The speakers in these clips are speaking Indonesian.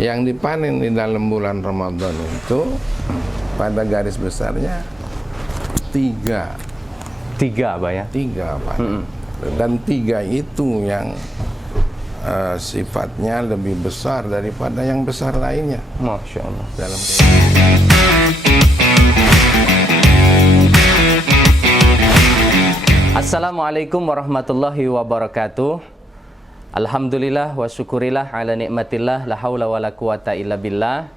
Yang dipanen di dalam bulan Ramadan itu pada garis besarnya tiga. Tiga, Abah ya? Tiga, Pak. Dan tiga itu yang sifatnya lebih besar daripada yang besar lainnya. Masya Allah. Dalam Assalamualaikum warahmatullahi wabarakatuh. Alhamdulillah wa syukurillah ala nikmatillah, la haula wa la quwata illa billah.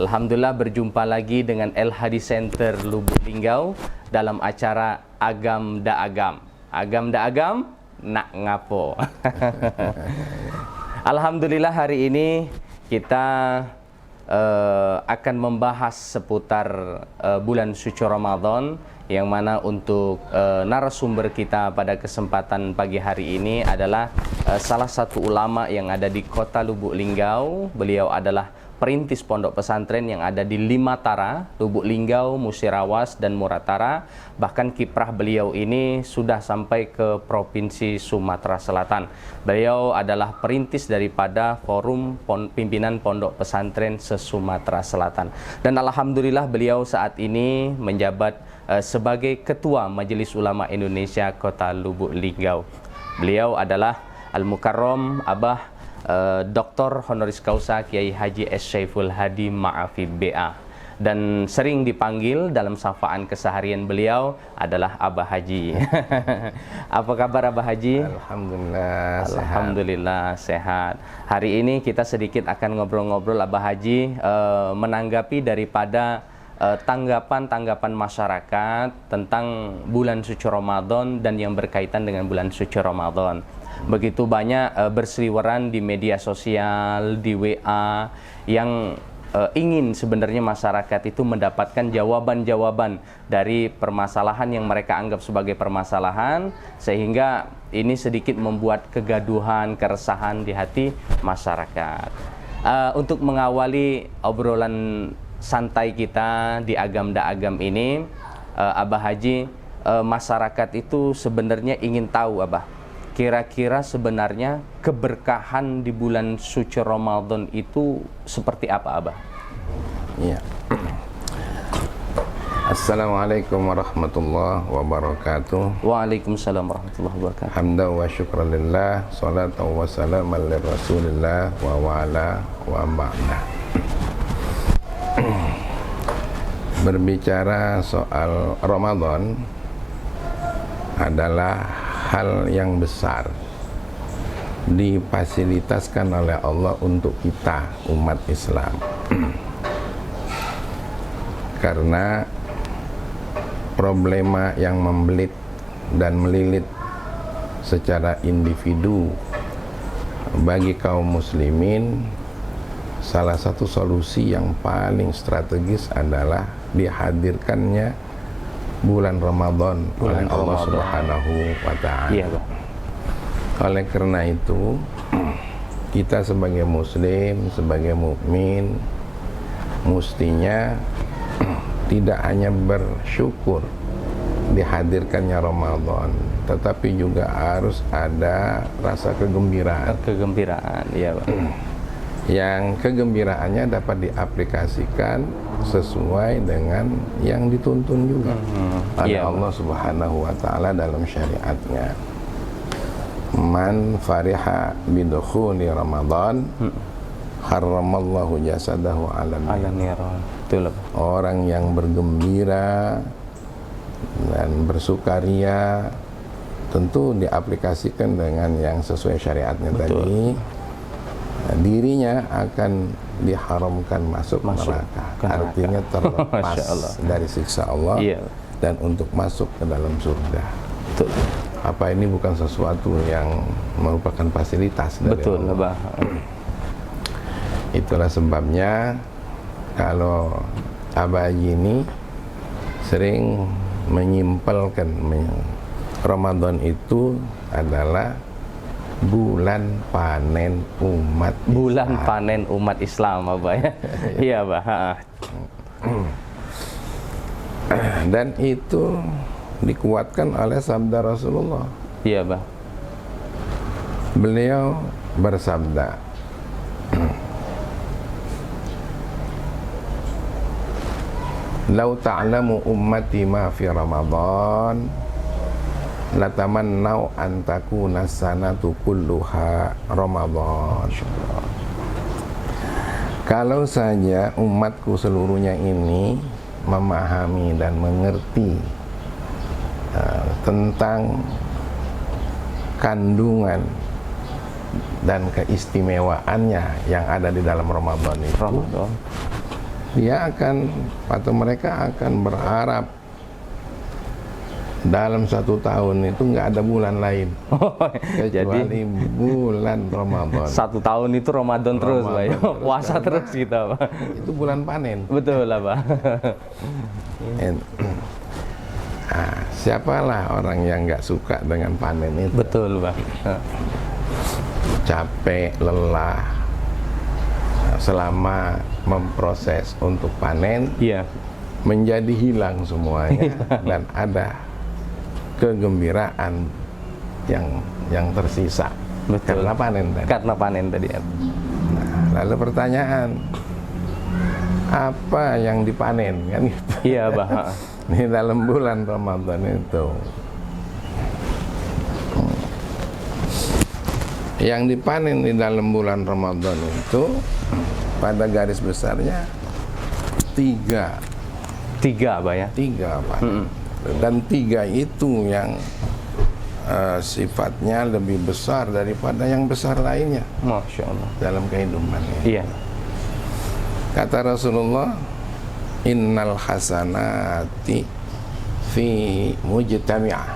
Alhamdulillah berjumpa lagi dengan El Hadi Center Lubuk Linggau dalam acara Agam da Agam. Agam da Agam nak ngapo. Alhamdulillah hari ini kita akan membahas seputar bulan suci Ramadan, yang mana untuk narasumber kita pada kesempatan pagi hari ini adalah salah satu ulama yang ada di kota Lubuk Linggau. Beliau adalah perintis pondok pesantren yang ada di 5 Tara, Lubuk Linggau, Musirawas, dan Muratara. Bahkan kiprah beliau ini sudah sampai ke Provinsi Sumatera Selatan. Beliau adalah perintis daripada Forum Pimpinan Pondok Pesantren se-Sumatera Selatan. Dan alhamdulillah beliau saat ini menjabat sebagai Ketua Majelis Ulama Indonesia Kota Lubuk Linggau. Beliau adalah Al-Mukarram Abah Dr. Honoris Causa Kiai Haji S. Syaiful Hadi Ma'afi BA, dan sering dipanggil dalam sapaan keseharian beliau adalah Abah Haji. Apa kabar Abah Haji? Alhamdulillah, Alhamdulillah sehat. Hari ini kita sedikit akan ngobrol-ngobrol Abah Haji, menanggapi daripada tanggapan-tanggapan masyarakat tentang bulan suci Ramadan dan yang berkaitan dengan bulan suci Ramadan. Begitu banyak berseliweran di media sosial, di WA, yang ingin sebenarnya masyarakat itu mendapatkan jawaban-jawaban dari permasalahan yang mereka anggap sebagai permasalahan, sehingga ini sedikit membuat kegaduhan, keresahan di hati masyarakat. Untuk mengawali obrolan santai kita di Agam da Agam ini, Abah Haji, masyarakat itu sebenarnya ingin tahu, Abah, kira-kira sebenarnya keberkahan di bulan suci Ramadan itu seperti apa, Abah? Iya. Assalamualaikum warahmatullahi wabarakatuh. Waalaikumsalam warahmatullahi wabarakatuh. Hamdan wa syukran lillah, salatu wa salaman li rasulillah wa wa'ala wa ba'da. Berbicara soal Ramadan adalah hal yang besar, difasilitaskan oleh Allah untuk kita umat Islam. Karena problema yang membelit dan melilit secara individu bagi kaum muslimin, salah satu solusi yang paling strategis adalah dihadirkannya bulan Ramadan oleh Allah Subhanahu wa Ta'ala. Iya, Bang. Oleh karena itu, kita sebagai muslim, sebagai mukmin, mestinya tidak hanya bersyukur dihadirkannya Ramadan, tetapi juga harus ada rasa kegembiraan. Kegembiraan, iya, Bang. Yang kegembiraannya dapat diaplikasikan sesuai dengan yang dituntun juga oleh Allah Subhanahu wa Ta'ala dalam syariatnya. Man fariha bidukhuli Ramadan haramallahu jasadahu ala nar. Orang yang bergembira dan bersukaria tentu diaplikasikan dengan yang sesuai syariatnya. Betul. Tadi dirinya akan diharamkan masuk neraka. Artinya terlepas dari siksa Allah, iya, dan untuk masuk ke dalam surga. Betul. Apa ini bukan sesuatu yang merupakan fasilitas dari Allah? Itulah sebabnya kalau Abah Haji ini sering menyimpelkan Ramadan itu adalah bulan panen umat Islam. Bulan panen umat Islam, Abah ya. Iya, Abah. Dan itu dikuatkan oleh sabda Rasulullah. Iya, Abah. Beliau bersabda, lau ta'lamu ummati ma fi Ramadan latamannau an takuna sanatu kulluha Ramadan. Kalau saja umatku seluruhnya ini memahami dan mengerti tentang kandungan dan keistimewaannya yang ada di dalam Ramadan itu, dia akan atau mereka akan berharap dalam 1 tahun itu nggak ada bulan lain kecuali jadi, bulan Ramadan. 1 tahun itu Ramadan terus, Pak. Puasa terus kita, Pak. Itu bulan panen. Betul lah, Pak. Siapalah orang yang nggak suka dengan panen itu? Betul, Pak. Capek, lelah selama memproses untuk panen, iya, menjadi hilang semuanya dan ada kegembiraan yang tersisa. Betul. Karena panen tadi. Karena panen tadi. Nah, lalu pertanyaan, apa yang dipanen kan gitu? Iya, Pak. Di dalam bulan Ramadan itu, yang dipanen di dalam bulan Ramadan itu pada garis besarnya 3, Pak ya? 3, Pak. Dan 3 itu yang sifatnya lebih besar daripada yang besar lainnya. Masya Allah. Dalam kehidupannya. Iya. Kata Rasulullah, innal hasanati fi mujtami'ah.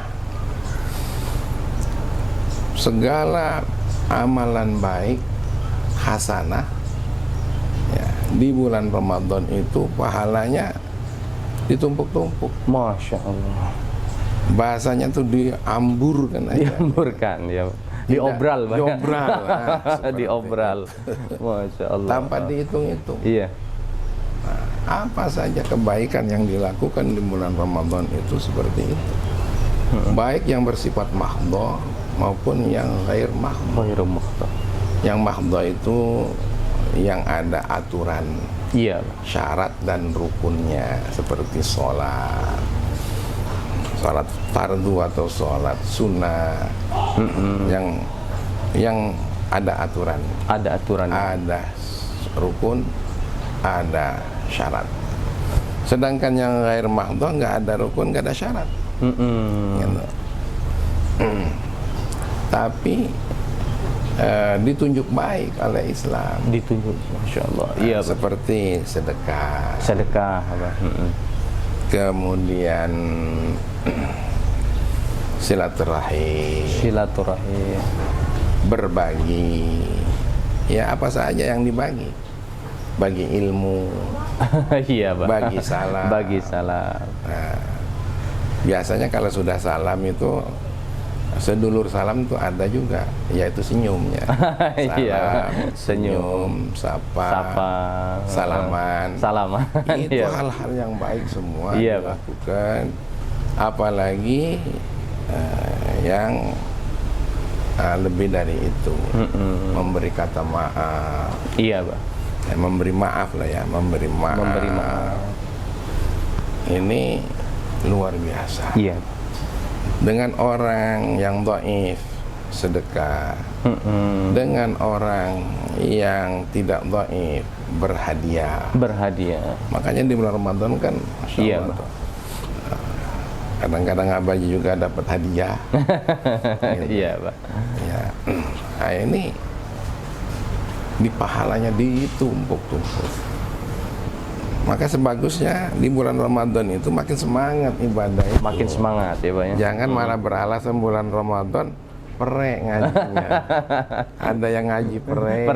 Segala amalan baik hasanah ya, di bulan Ramadan itu pahalanya ditumpuk-tumpuk. Masya Allah. Bahasanya tuh diamburkan aja. Diamburkan, ya. Diobral, Pak. Diobral. Diobral. Masya Allah. Tanpa dihitung-hitung. Iya. Nah, apa saja kebaikan yang dilakukan di bulan Ramadan itu seperti itu. Baik yang bersifat mahdhah maupun yang ghair mahdhah. Yang mahdhah itu yang ada aturan, iya, syarat dan rukunnya, seperti sholat fardu atau sholat sunnah, yang ada aturan, ada rukun, ada syarat. Sedangkan yang ghair mahdhah nggak ada rukun, nggak ada syarat. Gitu. Tapi ditunjuk baik oleh Islam. Ditunjuk, Masya Allah. Iya, seperti sedekah. Apa? Kemudian silaturahim. Berbagi. Ya apa saja yang dibagi. Bagi ilmu. Iya, Pak. Bagi salam. Nah, biasanya kalau sudah salam itu sedulur salam itu ada juga, yaitu senyumnya. Salam, iya, senyum, sapa, salaman. Itu hal-hal yang baik semua dilakukan. Apalagi yang lebih dari itu, memberi kata maaf. Iya, Pak. Memberi maaf lah ya, memberi maaf. Ini luar biasa. Iya. Dengan orang yang dhaif sedekah, dengan orang yang tidak dhaif berhadiah. Makanya di bulan Ramadan kan, Masya Allah, kadang-kadang Abaji juga dapat hadiah. Gitu. Iya, Pak. Ya. Nah, ini di pahalanya ditumpuk-tumpuk. Maka sebagusnya di bulan Ramadan itu makin semangat ibadah itu. Makin semangat ya, Pak ya. Jangan malah beralasan bulan Ramadan perek ngajinya. Ada yang ngaji perek.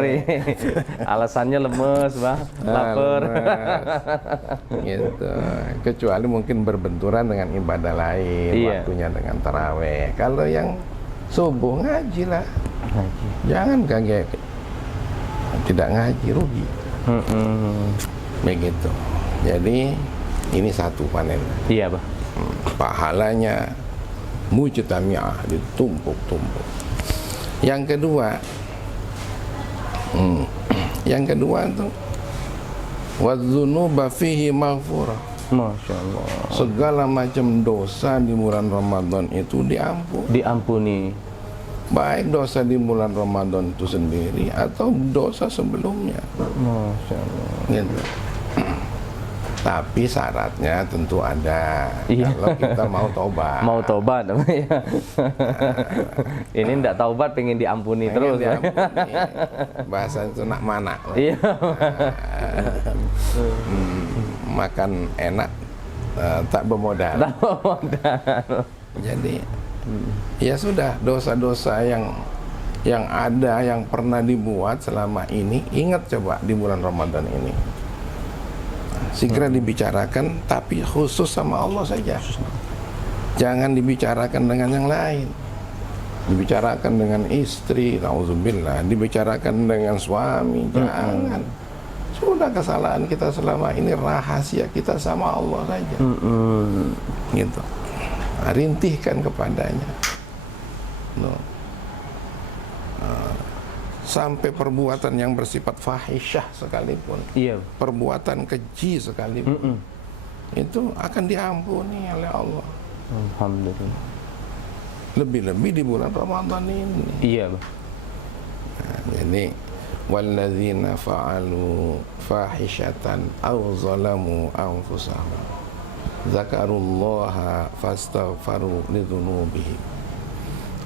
Alasannya lemes, Pak. Lapar. Gitu. Kecuali mungkin berbenturan dengan ibadah lain, waktunya dengan taraweh. Kalau yang subuh ngajilah. Jangan kaget tidak ngaji, rugi. Begitu. Jadi ini satu panen. Iya, Pak. Pahalanya mujtami'ah, ditumpuk-tumpuk. Yang kedua itu wadzunuba fihi maghfurah. Masya Allah. Segala macam dosa di bulan Ramadan itu diampuni. Baik dosa di bulan Ramadan itu sendiri atau dosa sebelumnya. Masya Allah. Gitu. Tapi syaratnya tentu ada. Iya. Kalau kita mau tobat. Mau tobat, ya. Ini enggak taubat, pengen diampuni terus. Diampuni. Bahasa itu nak mana. Iya. Makan enak, tak bermodal. Jadi, ya sudah, dosa-dosa yang ada, yang pernah dibuat selama ini, ingat coba di bulan Ramadan ini. Segera dibicarakan, tapi khusus sama Allah saja. Jangan dibicarakan dengan yang lain. Dibicarakan dengan istri, nauzubillah, dibicarakan dengan suami, jangan. Sudah kesalahan kita selama ini rahasia kita sama Allah saja. Gitu. Rintihkan kepadanya. No. Sampai perbuatan yang bersifat fahisyah sekalipun, iya, perbuatan keji sekalipun, itu akan diampuni oleh Allah. Alhamdulillah. Lebih-lebih di bulan Ramadan ini. Iya. Nah, jadi walladzina fa'alu fahishatan aw zalamu anfusahum zakarullaha fastaghfaru lidzunubihim.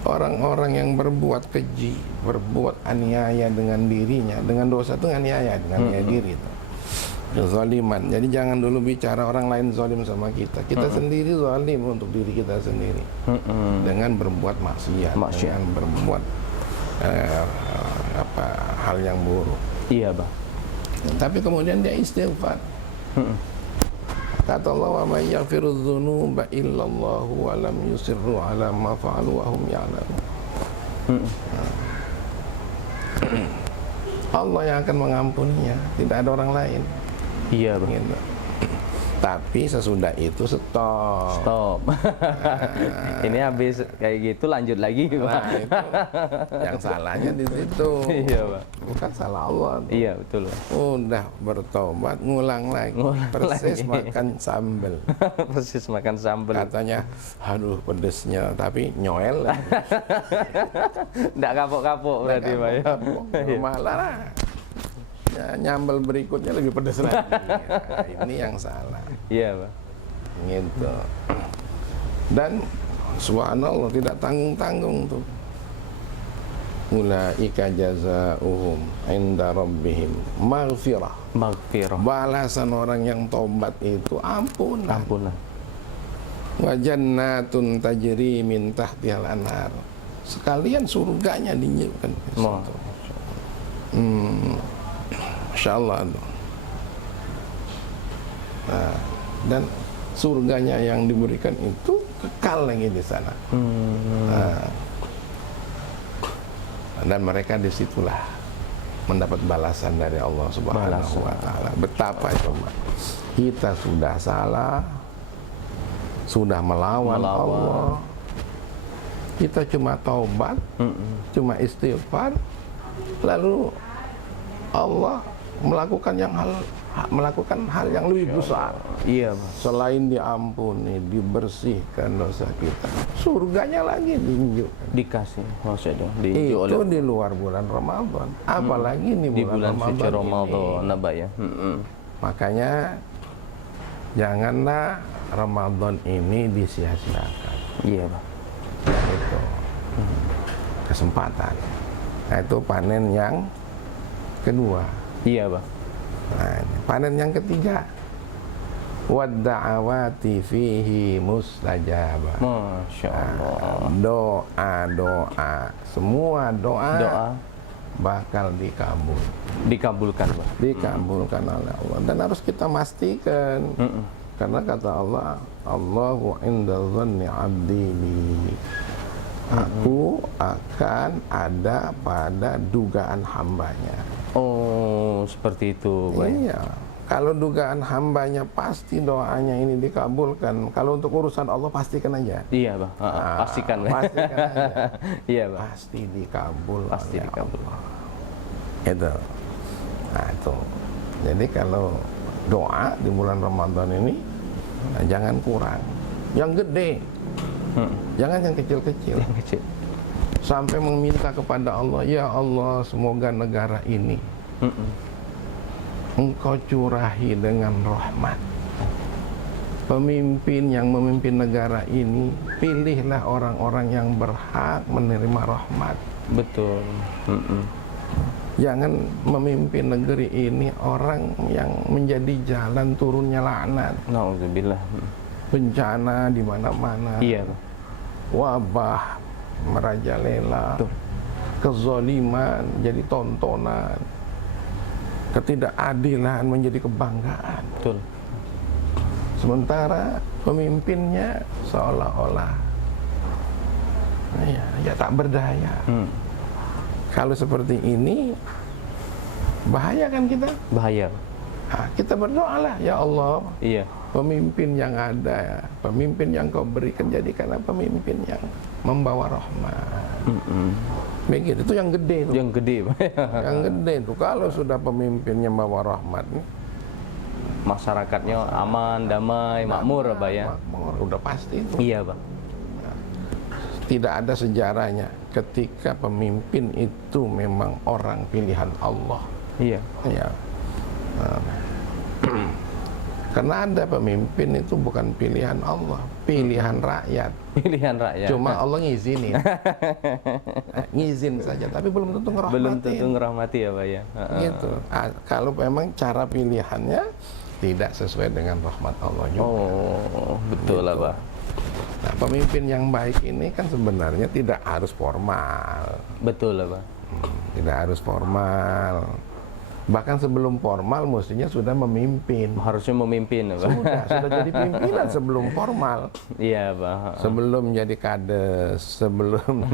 Orang-orang yang berbuat keji, berbuat aniaya dengan dirinya, dengan dosa itu aniaya, dengan aniaya diri itu. Zaliman. Jadi jangan dulu bicara orang lain zalim sama kita. Kita sendiri zalim untuk diri kita sendiri. Dengan berbuat maksiat, dengan berbuat hal yang buruk. Iya, Bang. Tapi kemudian dia istighfar. Kata Allah, wa may yaghfiru dzunuba illallahu wa lam yusirru ala ma fa'alu wa hum ya'lamun. Allah yang akan mengampuninya, tidak ada orang lain. Iya, Bang. Gitu. Tapi sesudah itu stop. Ini habis kayak gitu lanjut lagi, Pak. Nah, itu yang salahnya di situ. Iya, Pak. Bukan salah Allah. Iya, betul, Pak. Udah bertobat, ngulang lagi. Persis lagi. makan sambel. Persis makan sambal. Katanya, aduh pedesnya, tapi nyoel. Nggak kapok-kapok berarti, Pak. Ya. Malah ya, nyambel berikutnya lebih pedas lagi. Ya, ini yang salah. Iya, Pak. Gitu. Dan subhanallah tidak tanggung-tanggung tuh. Ulaika jazaohum inda rabbihim maghfirah. Balasan orang yang tobat itu ampunan. Wa jannatun tajri min tahtihal anhar. Sekalian surganya dinyiapkan. Insyaallah. Nah, dan surganya yang diberikan itu kekal lagi di sana. Nah, dan mereka disitulah mendapat balasan dari Allah Subhanahu wa Ta'ala. Betapa coba kita sudah salah, sudah melawan Allah, kita cuma taubat, cuma istighfar, lalu Allah melakukan hal yang lebih besar. Iya, Pak. Selain diampuni, dibersihkan dosa kita, surganya lagi ditunjukkan. Dikasih, maksudnya itu di luar bulan Ramadan, apalagi di bulan suci Ramadan, ya. Makanya janganlah Ramadan ini disia-siakan. Iya, Pak. Itu kesempatan. Nah, itu panen yang kedua. Iya, Pak. Nah, panen yang ketiga, wadda'awati fihi mustajabah. Masya Allah. Doa, semua doa bakal dikabulkan, Pak. Dikabulkan oleh Allah. Dan harus kita pastikan, karena kata Allah, Allahu inda dhanni abdi bi. Aku akan ada pada dugaan hambanya. Oh, seperti itu, Pak. Iya. Kalau dugaan hambanya pasti doanya ini dikabulkan. Kalau untuk urusan Allah pastikan aja. Iya, Pak. Pastikan, Pak. Pastikan aja. Iya, Pak. Pasti dikabul. Pasti dikabul. Itu. Nah, itu. Jadi kalau doa di bulan Ramadan ini Nah, jangan kurang. Yang gede, jangan yang kecil-kecil. Sampai meminta kepada Allah, ya Allah, semoga negara ini Engkau curahi dengan rahmat. Pemimpin yang memimpin negara ini, pilihlah orang-orang yang berhak menerima rahmat. Betul. Jangan memimpin negeri ini orang yang menjadi jalan turunnya laknat. Nauzubillah. Bencana di mana-mana. Iya. Wabah merajalela. Kezaliman jadi tontonan. Ketidakadilan menjadi kebanggaan. Betul. Sementara pemimpinnya seolah-olah ya tak berdaya. Kalau seperti ini bahaya kan kita? Bahaya. Nah, kita berdoalah, ya Allah. Iya. Pemimpin yang ada, pemimpin yang Kau berikan, jadikanlah pemimpin yang membawa rahmat. Begitu, itu yang gede tuh. Yang gede, Yang gede tuh. Kalau sudah pemimpinnya membawa rahmat, masyarakatnya aman, damai, makmur, Pak ya. Makmur, udah pasti itu. Iya, Pak. Tidak ada sejarahnya ketika pemimpin itu memang orang pilihan Allah. Iya. Ya. Karena ada pemimpin itu bukan pilihan Allah, pilihan rakyat. Pilihan rakyat. Cuma Allah ngizinin. Ngizin saja, tapi belum tentu ngerahmati. Belum tentu ngerahmati ya, Pak ya. Gitu. Kalau memang cara pilihannya tidak sesuai dengan rahmat Allah juga. Oh, betul lah, Pak. Nah, pemimpin yang baik ini kan sebenarnya tidak harus formal. Betul lah, Pak. Tidak harus formal. Bahkan sebelum formal mestinya sudah memimpin. Harusnya memimpin, Pak. Sudah jadi pimpinan sebelum formal. Iya, Pak. Sebelum jadi kades, sebelum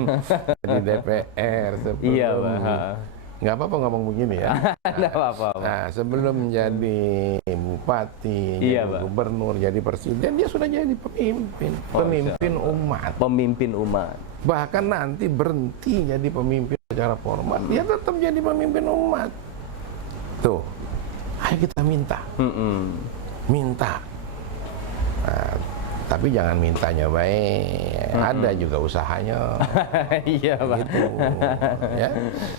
jadi DPR, sebelum Iya, Pak. Nggak apa-apa ngomong begini ya. Nggak apa-apa, Pak. Nah, sebelum jadi bupati, Iya, jadi Pak. gubernur, jadi presiden, dia sudah jadi pemimpin, pemimpin umat. Pemimpin umat. Bahkan nanti berhenti jadi pemimpin secara formal, dia tetap jadi pemimpin umat. Tuh, ayo kita minta, minta. Nah, tapi jangan mintanya baik, ada juga usahanya. Iya, Pak. Gitu, ya.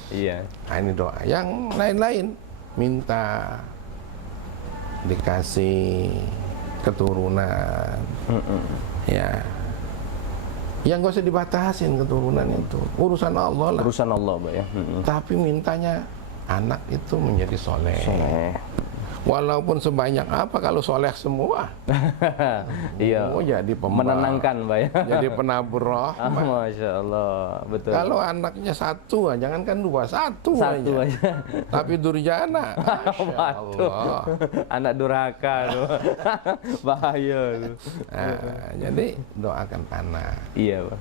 Iya. Nah, ini doa. Yang lain-lain minta dikasih keturunan, ya. Yang gak usah dibatasin keturunan itu, urusan Allah lah. Urusan Allah, Pak ya. Tapi mintanya anak itu menjadi soleh. Walaupun sebanyak apa, kalau soleh semua, iya. Oh, jadi menenangkan, Pak ya. Jadi penabur rahmat. Masya Allah, betul. Kalau anaknya satu, jangankan dua, satu aja. Tapi durjana, Masya Allah. Anak durhaka, bahaya. Nah, jadi doakan anak. Iya, Pak.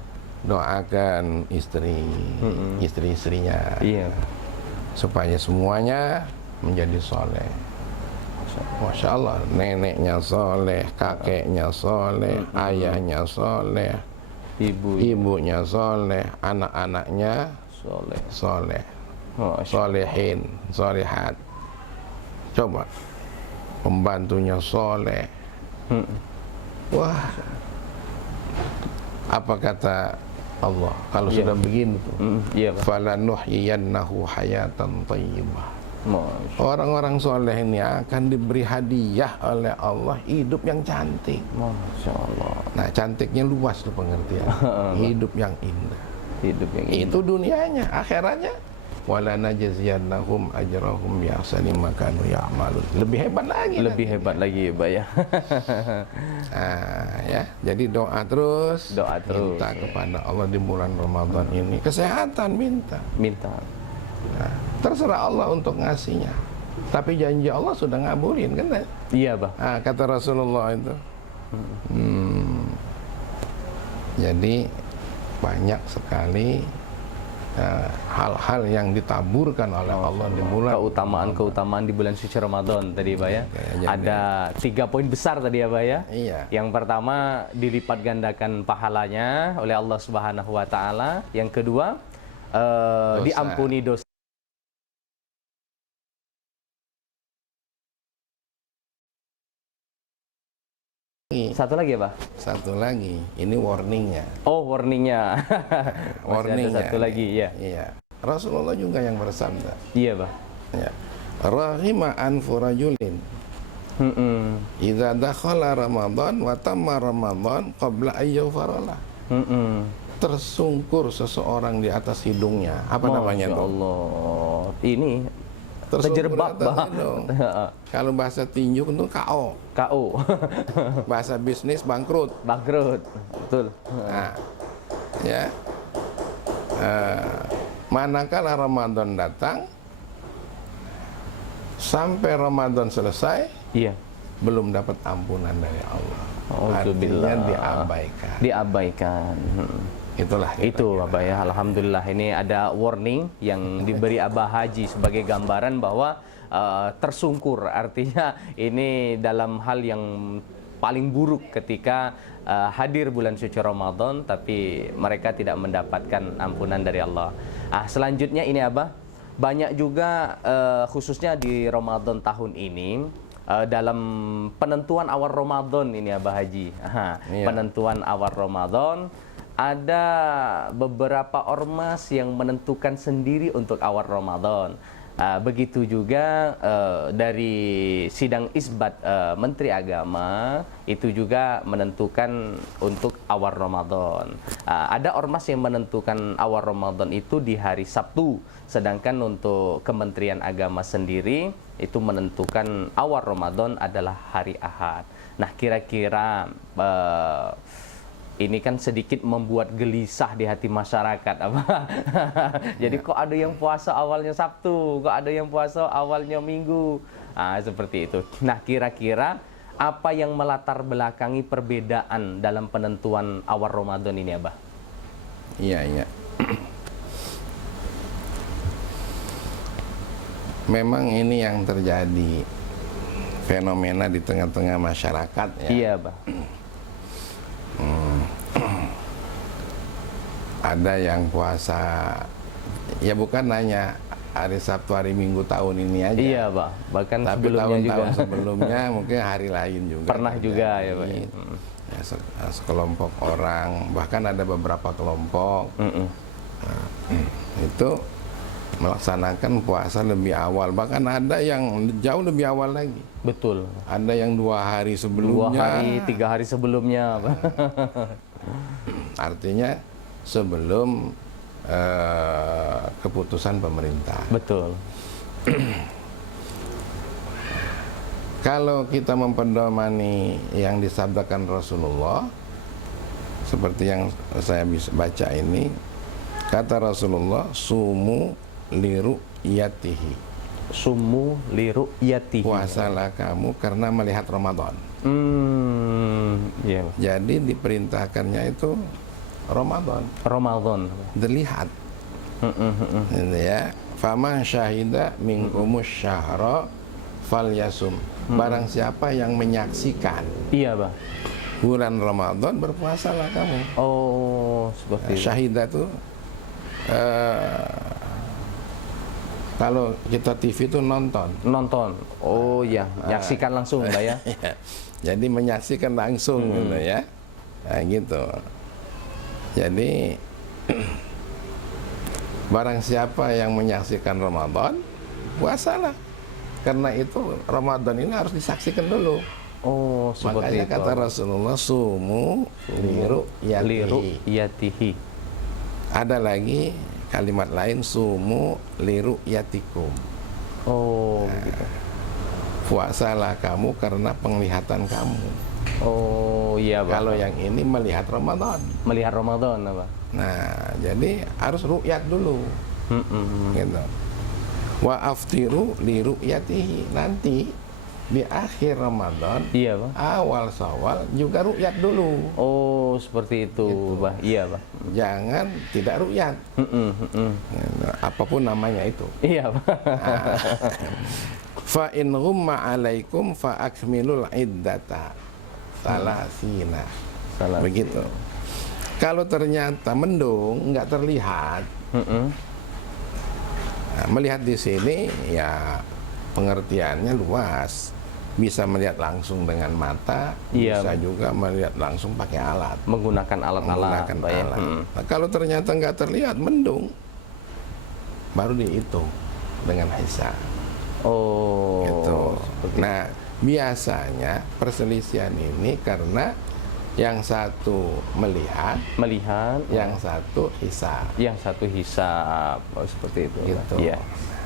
Doakan istri, istri-istrinya. Iya. Supaya semuanya menjadi soleh. Masya Allah, neneknya soleh, kakeknya soleh, ayahnya soleh, ibunya soleh, anak-anaknya soleh, solehin, solehat. Coba, pembantunya soleh. Wah, apa kata Allah kalau sudah begini? Falanuhyiyannahu hayatan thayyibah. Orang-orang soleh ini akan diberi hadiah oleh Allah hidup yang cantik. Masya Allah. Nah, cantiknya luas tuh pengertian. Hidup yang indah. Hidup yang indah. Itu dunianya, akhiratnya wala najziyannahum ajrahum bi ahsani ma kanu ya'malun. Lebih hebat lagi. Lebih hebat lagi, Pak ya. Nah, ya. Jadi doa terus. Minta kepada Allah di bulan Ramadan ini. Kesehatan minta. Nah, terserah Allah untuk ngasihnya. Tapi janji Allah sudah ngabulin kan? Iya, Pak. Nah, kata Rasulullah itu. Jadi banyak sekali hal-hal yang ditaburkan oleh Allah di bulan keutamaan di bulan suci Ramadan tadi, Pak ya. Ada 3 poin besar tadi ya, Pak ya. Iya. Yang pertama, dilipat gandakan pahalanya oleh Allah Subhanahu wa taala. Yang kedua, diampuni dosa. Satu lagi ya, Pak? Satu lagi. Ini warningnya. Oh, warningnya. Warningnya. Ada satu lagi, ya. Iya. Rasulullah juga yang bersabda. Iya, Pak. Ya. Rahima anfu rajulin. Idza dakhala Ramadan wa tamma Ramadan qabla ayyufaralah. Tersungkur seseorang di atas hidungnya. Apa namanya itu? Allah. Ini Terjebak, Pak. Kalau bahasa tinju itu KO. KO. Bahasa bisnis bangkrut. Bangkrut. Betul. Nah, ya. Manakala Ramadan datang sampai Ramadan selesai, iya, belum dapat ampunan dari Allah. Alhamdulillah. Artinya diabaikan. Diabaikan. Itulah itu Bapak ya. Alhamdulillah, ini ada warning yang diberi Abah Haji sebagai gambaran bahwa tersungkur, artinya ini dalam hal yang paling buruk ketika hadir bulan suci Ramadan tapi mereka tidak mendapatkan ampunan dari Allah. Selanjutnya ini Abah, banyak juga khususnya di Ramadan tahun ini, dalam penentuan awal Ramadan ini Abah Haji. Iya. Penentuan awal Ramadan, ada beberapa ormas yang menentukan sendiri untuk awal Ramadan. Begitu juga dari sidang isbat Menteri Agama itu juga menentukan untuk awal Ramadan. Ada ormas yang menentukan awal Ramadan itu di hari Sabtu, sedangkan untuk Kementerian Agama sendiri itu menentukan awal Ramadan adalah hari Ahad. Nah, kira-kira ini kan sedikit membuat gelisah di hati masyarakat, apa? Jadi kok ada yang puasa awalnya Sabtu, kok ada yang puasa awalnya Minggu, seperti itu. Nah, kira-kira apa yang melatar belakangi perbedaan dalam penentuan awal Ramadan ini, Abah? Iya. Memang ini yang terjadi fenomena di tengah-tengah masyarakat ya. Iya, Abah. Ada yang puasa ya bukan hanya hari Sabtu, hari Minggu tahun ini aja. Iya, Pak. Bahkan tapi sebelumnya tahun-tahun juga. sebelumnya mungkin hari lain juga. Pernah juga ya, Pak. Ya, sekelompok orang, bahkan ada beberapa kelompok itu melaksanakan puasa lebih awal. Bahkan ada yang jauh lebih awal lagi. Betul. Ada yang 2 hari sebelumnya. 2 hari, 3 hari sebelumnya, Pak. Artinya sebelum keputusan pemerintah. Betul. Kalau kita mempedomani yang disabdakan Rasulullah, seperti yang saya bisa baca ini, kata Rasulullah, sumu liru yatihi. Sumu liru yatihi. Puasalah kamu karena melihat Ramadan. Iya. Jadi diperintahkannya itu Ramadan. Ramadan. Dilihat. Ini ya. Faman syahida minkumus syahra falyasum. Barang siapa yang menyaksikan Iya, Bang. bulan Ramadan, berpuasalah kamu. Oh, seperti itu. Syahidah itu kalau kita TV itu nonton. Oh iya, menyaksikan langsung, Mbak ya. Jadi menyaksikan langsung gitu ya. Nah, gitu. Jadi barang siapa yang menyaksikan Ramadan, puasalah. Karena itu Ramadan ini harus disaksikan dulu. Oh, seperti Makanya itu. kata Rasulullah, sumu liru yatihi. Ada lagi kalimat lain, sumu liru yatikum. Oh, begitu. Puasalah kamu karena penglihatan kamu. Oh, iya, Pak. Kalau yang ini melihat Ramadan. Melihat Ramadan, Pak. Nah, jadi harus ru'yat dulu. Gitu. Wa aftiru li ru'yatihi. Nanti di akhir Ramadan, iya, Pak. awal Syawal juga ru'yat dulu. Oh, seperti itu, Gitu. Pak. Iya, Pak. Jangan tidak ru'yat. Gitu. Apapun namanya itu. Iya, Pak. Fa in ghumma alaikum fa akmilul iddata salasina. Begitu. Kalau ternyata mendung, nggak terlihat, nah, melihat di sini ya pengertiannya luas. bisa melihat langsung dengan mata, iya, bisa juga melihat langsung pakai alat. Menggunakan alat-alat. Nah, kalau ternyata nggak terlihat, mendung, baru dihitung dengan hisab. Oh. Gitu. Nah, biasanya perselisihan ini karena yang satu melihat, yang satu hisab. Yang satu hisab, seperti itu. Gitu. Iya.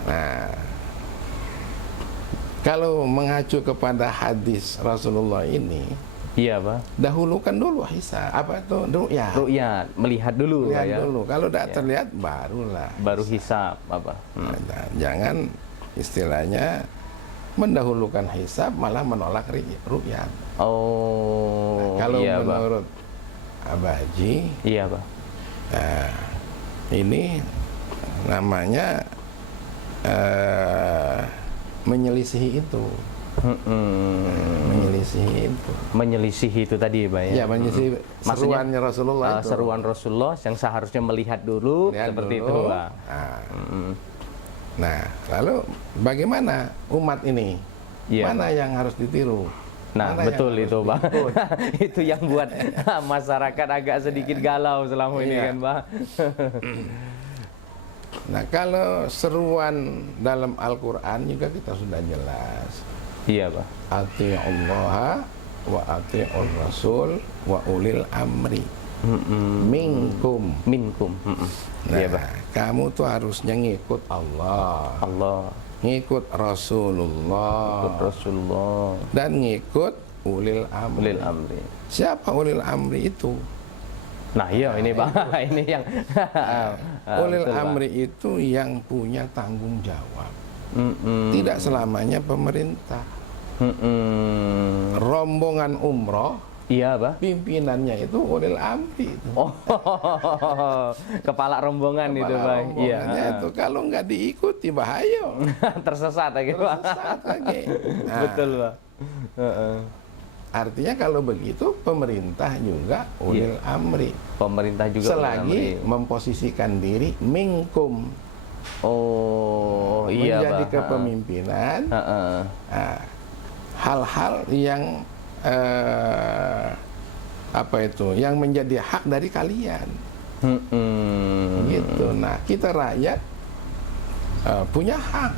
Nah, kalau mengacu kepada hadis Rasulullah ini, iya, Pak. dahulukan dulu hisab. Apa itu? Ru'yat. Ru'yat, melihat dulu, Lihat ya. dulu. Kalau tidak terlihat, barulah. Baru hisab, apa? Nah, jangan istilahnya mendahulukan hisab malah menolak ru'yat. Oh, Nah, kalau iya, menurut Abah Haji, iya, Pak. Ini namanya menyelisihi itu. Menyelisihi itu tadi, Pak, ya. Ya, menyelisihi seruannya Rasulullah itu. Seruan Rasulullah yang seharusnya melihat dulu, seperti itu, Pak. Nah, lalu bagaimana umat ini? Iya, mana yang harus ditiru? Nah, mana betul itu, Pak. Itu yang buat masyarakat agak sedikit galau selama ini, kan, Pak. Nah, kalau seruan dalam Al-Quran juga kita sudah jelas. Iya, Pak. Ati'ullaha wa ati'ur rasul wa ulil amri minkum. Nah, iya, Pak. kamu tuh harusnya ngikut Allah, ngikut Rasulullah, dan ngikut ulil amri. Siapa ulil amri itu? Nah, iya, ini, Pak. Ini yang ulil betul, amri Pak. itu yang punya tanggung jawab. Tidak selamanya pemerintah. Rombongan umroh, iya, Pak. pimpinannya itu ulil amri itu. Oh, kepala rombongan itu, Pak. Iya. Itu kalau nggak diikuti bahaya. Tersesat lagi, Pak. Tersesat lagi. Nah, Betul, Pak. artinya kalau begitu pemerintah juga ulil amri. Pemerintah juga selagi memposisikan diri minkum. Oh, iya, menjadi Pak. kepemimpinan. Hal-hal yang apa itu? Yang menjadi hak dari kalian. Gitu. Nah, kita rakyat punya hak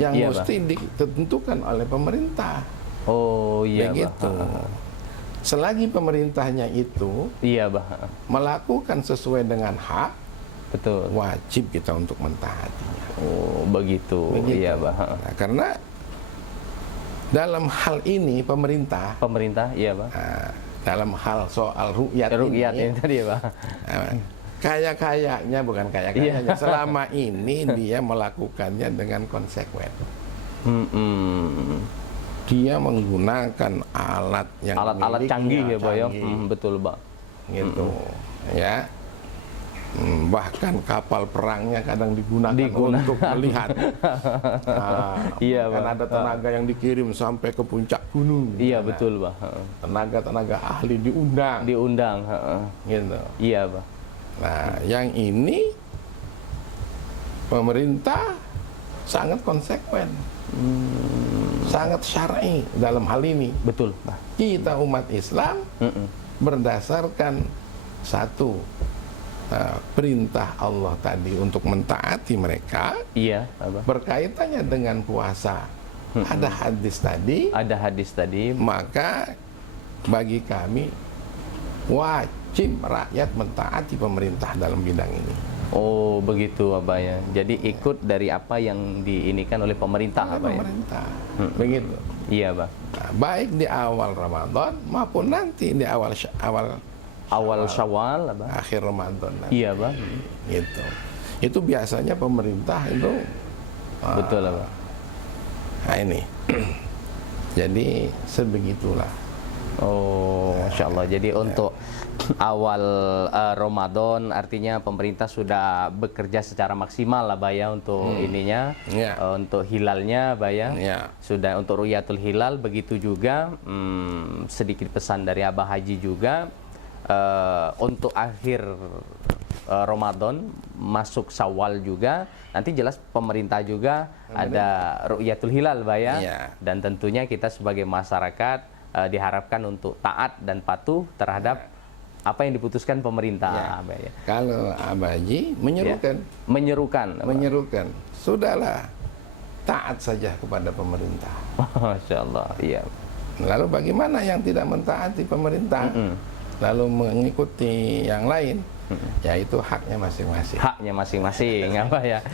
yang iya, mesti ditentukan oleh pemerintah. Oh, iya, begitu. Selagi pemerintahnya itu iya, Pak, melakukan sesuai dengan hak, betul, wajib kita untuk mentaatinya. Oh, begitu. Iya, Pak. Nah, karena dalam hal ini pemerintah, iya, Pak. dalam hal soal ru'yat ini tadi, Pak. Kaya-kayanya, bukan kaya-kayanya, selama ini dia melakukannya dengan konsekuen. Dia menggunakan alat yang alat canggih, ya, Pak, ya. Betul, Pak. Gitu. Ya. Bahkan kapal perangnya kadang digunakan untuk melihat. Iya, kan Pak. ada tenaga yang dikirim sampai ke puncak gunung. Iya, betul, Pak. Tenaga-tenaga ahli diundang. Gitu. Iya, Pak. Nah, yang ini pemerintah sangat konsekuen. Sangat syar'i dalam hal ini. Betul, Pak. Kita umat Islam berdasarkan satu perintah Allah tadi untuk mentaati mereka. Iya, Pak. Berkaitannya dengan puasa. Ada hadis tadi. Maka bagi kami wajib rakyat mentaati pemerintah dalam bidang ini. Oh, begitu, Abah, ya. Jadi ikut dari apa yang diinikan oleh pemerintah, Abah, ya. Pemerintah. Begitu. Iya, Abah. Nah, baik di awal Ramadan maupun nanti di awal Syawal, Abah. Akhir Ramadan nanti. Iya, Abah. Gitu. Itu biasanya pemerintah itu betul, Abah. Nah, ini. Jadi sebegitulah. Oh, Masya Allah. Jadi untuk awal Ramadan artinya pemerintah sudah bekerja secara maksimal lah, Bah, ya, untuk ininya, untuk hilalnya, Bah, ya. Sudah untuk Ru'yatul Hilal. Begitu juga sedikit pesan dari Abah Haji juga untuk akhir Ramadan, masuk Syawal juga. Nanti jelas pemerintah juga ada Ru'yatul Hilal, Bah ya. Iya. Dan tentunya kita sebagai masyarakat diharapkan untuk taat dan patuh terhadap apa yang diputuskan pemerintah. Bah, ya. Kalau Abah Haji menyerukan, menyerukan. Sudahlah, taat saja kepada pemerintah. Masya Allah, iya. Lalu bagaimana yang tidak mentaati pemerintah, lalu mengikuti yang lain? Ya itu haknya masing-masing. Haknya masing-masing, apa ya?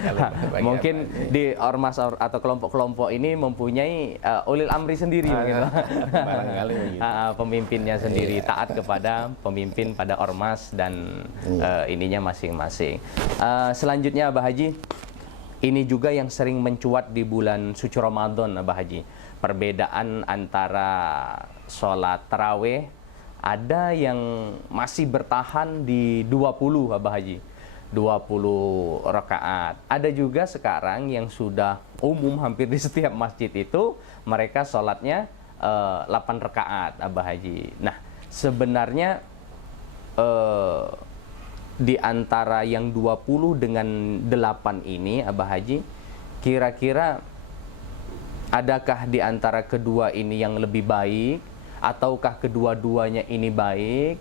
Mungkin di ormas atau kelompok-kelompok ini mempunyai ulil amri sendiri, barangkali begitu. Pemimpinnya sendiri, taat kepada pemimpin pada ormas dan ininya masing-masing. Selanjutnya, Abah Haji, ini juga yang sering mencuat di bulan suci Ramadan, Abah Haji. Perbedaan antara sholat tarawih, ada yang masih bertahan di 20, Abah Haji. 20 rakaat. Ada juga sekarang yang sudah umum hampir di setiap masjid itu mereka sholatnya 8 rakaat, Abah Haji. Nah, sebenarnya di antara yang 20 dengan 8 ini, Abah Haji, kira-kira adakah di antara kedua ini yang lebih baik? Ataukah kedua-duanya ini baik?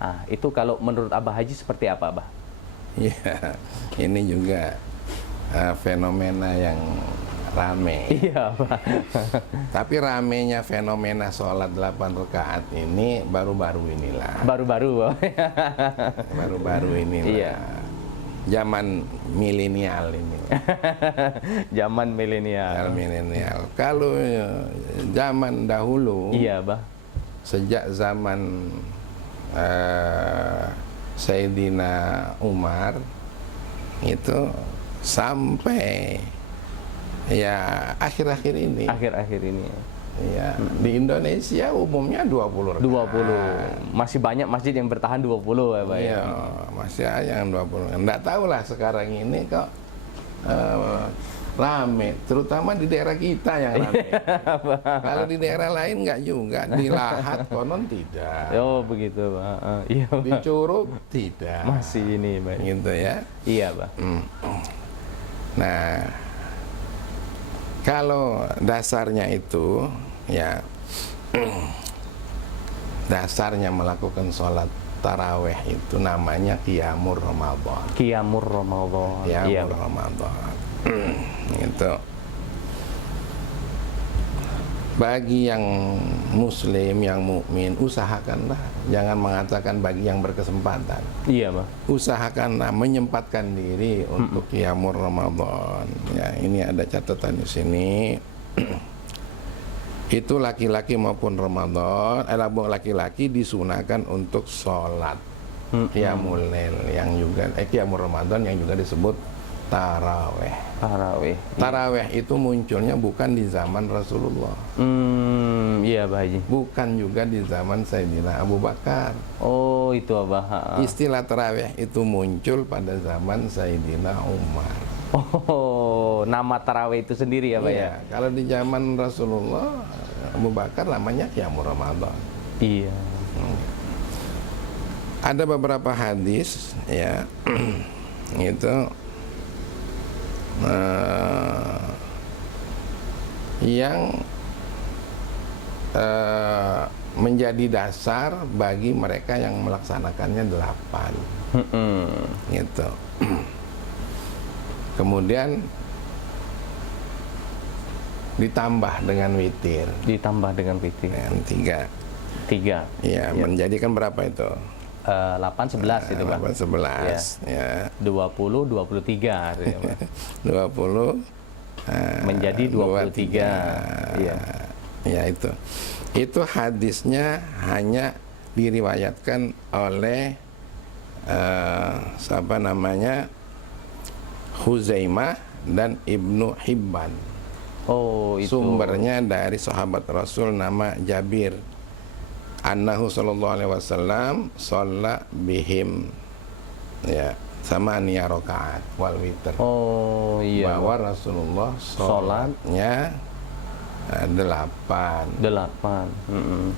Nah, itu kalau menurut Abah Haji seperti apa, Abah? Ya, ini juga fenomena yang rame. Iya, Abah. Tapi ramenya fenomena sholat 8 rakaat ini baru-baru inilah. Baru-baru, Baru-baru inilah. Iya. Zaman milenial ini. Zaman milenial. Kalau zaman dahulu, iya, Bah. Sejak zaman Sayyidina Umar itu sampai ya akhir-akhir ini. Ya, di Indonesia umumnya 20 rakaat. 20. Masih banyak masjid yang bertahan 20, ya, Pak. Iya, masih ada yang 20. Enggak tahulah sekarang ini kok rame, terutama di daerah kita yang rame. Kalau di daerah lain enggak juga, di Lahat konon tidak. Oh, begitu, Pak. Iya, Pak. Di Curug tidak. Masih ini, Pak. Gitu ya. Iya, Pak. Nah, kalau dasarnya itu ya dasarnya melakukan sholat taraweh itu namanya Qiyamul Ramadan. Qiyamul Ramadan. Qiyamul Ramadan. Gitu. Bagi yang muslim, yang mukmin, usahakanlah, jangan mengatakan bagi yang berkesempatan. Iya, Pak. Usahakanlah menyempatkan diri untuk Qiyamul Ramadan. Ya, ini ada catatan di sini. Itu laki-laki maupun Ramadan, laki-laki disunahkan untuk sholat Qiyamul Lail yang juga Qiyamul Ramadan yang juga disebut taraweh. Taraweh itu munculnya bukan di zaman Rasulullah. Iya, Pak Haji. Bukan juga di zaman Sayyidina Abu Bakar. Oh, itu, Abah. Istilah taraweh itu muncul pada zaman Sayyidina Umar. Oh, nama taraweh itu sendiri ya, Pak ya? Kalau di zaman Rasulullah Abu Bakar namanya Qiyamul Ramadan. Iya. Ada beberapa hadis ya itu yang menjadi dasar bagi mereka yang melaksanakannya 8 gitu. Kemudian ditambah dengan witir. Yang 3. Ya, menjadikan berapa itu? 8, 11 itu, Pak. 8, 11 ya. 20, 23 artinya, Pak. 20 menjadi 23. Iya. Ya, itu hadisnya hanya diriwayatkan oleh siapa namanya, Huzaimah dan Ibnu Hibban. Oh, itu. Sumbernya dari sahabat Rasul nama Jabir. Annahu sallallahu alaihi wasallam shalla bihim ya samaniya rakaat wal witr. Oh, iya. Bahwa Rasulullah sholatnya 8.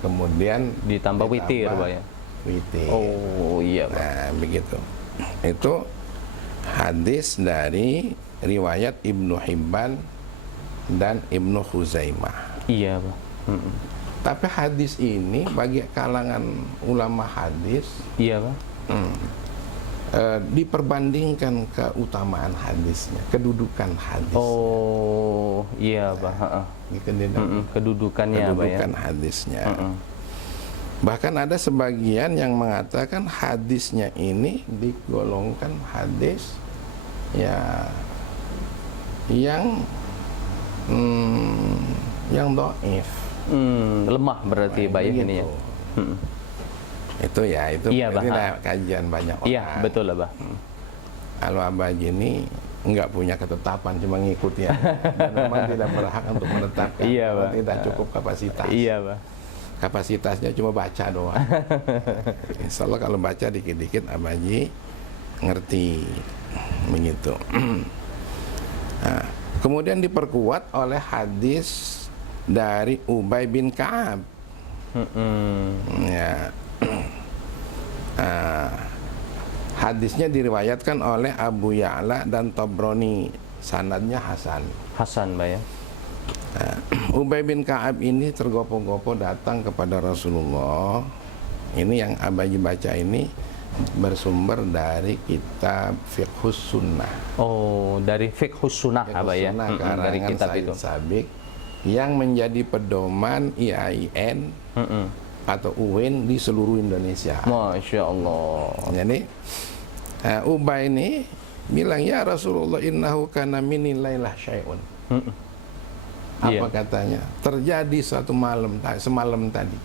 Kemudian ditambah witir, Pak ya. Witir. Oh, iya, Pak. Nah, begitu. Itu hadis dari riwayat Ibnu Hibban dan Ibnu Khuzaimah. Iya, Pak. Tapi hadis ini bagi kalangan ulama hadis, iya, Pak, diperbandingkan keutamaan hadisnya, kedudukan hadisnya. Oh, iya, Pak. Kedudukannya, Pak, ya. Kedudukan hadisnya. Bahkan ada sebagian yang mengatakan hadisnya ini digolongkan hadis ya yang dhaif. Lemah berarti Pak ya ini ya. Itu ya, itu iya, kajian banyak orang. Iya, betul lah, Pak. Kalau Abah Gini nggak punya ketetapan, cuma ngikut ya. Dan memang tidak berhak untuk menetapkan. Iya, Pak. Tidak cukup kapasitas. Iya, Pak. Kapasitasnya cuma baca doang. Insya Allah kalau baca dikit-dikit Abah Ji ngerti begitu. Nah, kemudian diperkuat oleh hadis dari Ubay bin Ka'ab. Ya. Hadisnya diriwayatkan oleh Abu Ya'la dan Tabrani. Sanadnya Hasan. Hasan, Pak ya. Ubay bin Ka'ab ini tergopoh-gopoh datang kepada Rasulullah. Ini yang Abaji baca ini bersumber dari kitab Fiqhus Sunnah. Oh, dari Fiqhus Sunnah, Abah ya. Dari kitab Said itu. Sabiq yang menjadi pedoman IAIN atau UIN di seluruh Indonesia. Masya Allah. Jadi Ubay ini bilang, ya Rasulullah, innahu kana minni lailah syai'un. Apa katanya? Terjadi satu malam, semalam tadi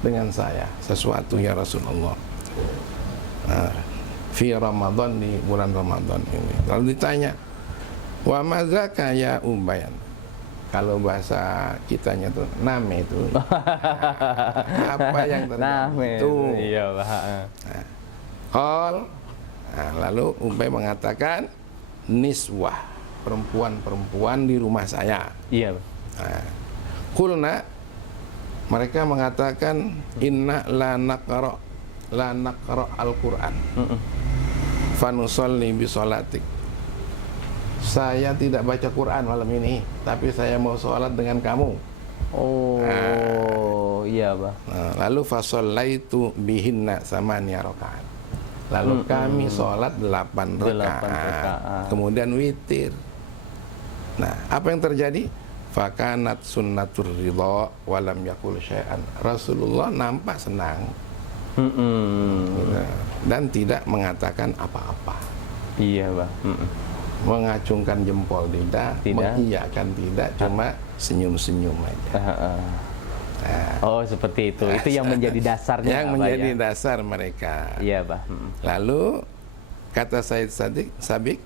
dengan saya sesuatu ya Rasulullah. Fi Ramadan, di bulan Ramadan ini. Lalu ditanya, wa mazaka ya Ubayan. Kalau bahasa kitanya tuh name itu. Apa yang terjadi itu? Iya, Pak. Lalu Ubay mengatakan, niswah, perempuan-perempuan di rumah saya. Iya. Kulna, mereka mengatakan, inna la naqra al-Quran fanusalli bi sholatik. Saya tidak baca Quran malam ini, tapi saya mau sholat dengan kamu. Oh, iya, Pak. Lalu fasallaitu bihinna samaniya rakaat. Lalu kami sholat 8 rakaat. Kemudian witir. Nah, apa yang terjadi? Fakanat sunnatur ridha walam yakul syai'an. Rasulullah nampak senang. Dan tidak mengatakan apa-apa. Iya, Pak. Mengacungkan jempol tidak, mengiyakan tidak, cuma senyum-senyum aja. Oh, seperti itu. Itu yang menjadi dasarnya. Yang menjadi dasar mereka. Iya, Pak. Lalu kata Said Sabiq,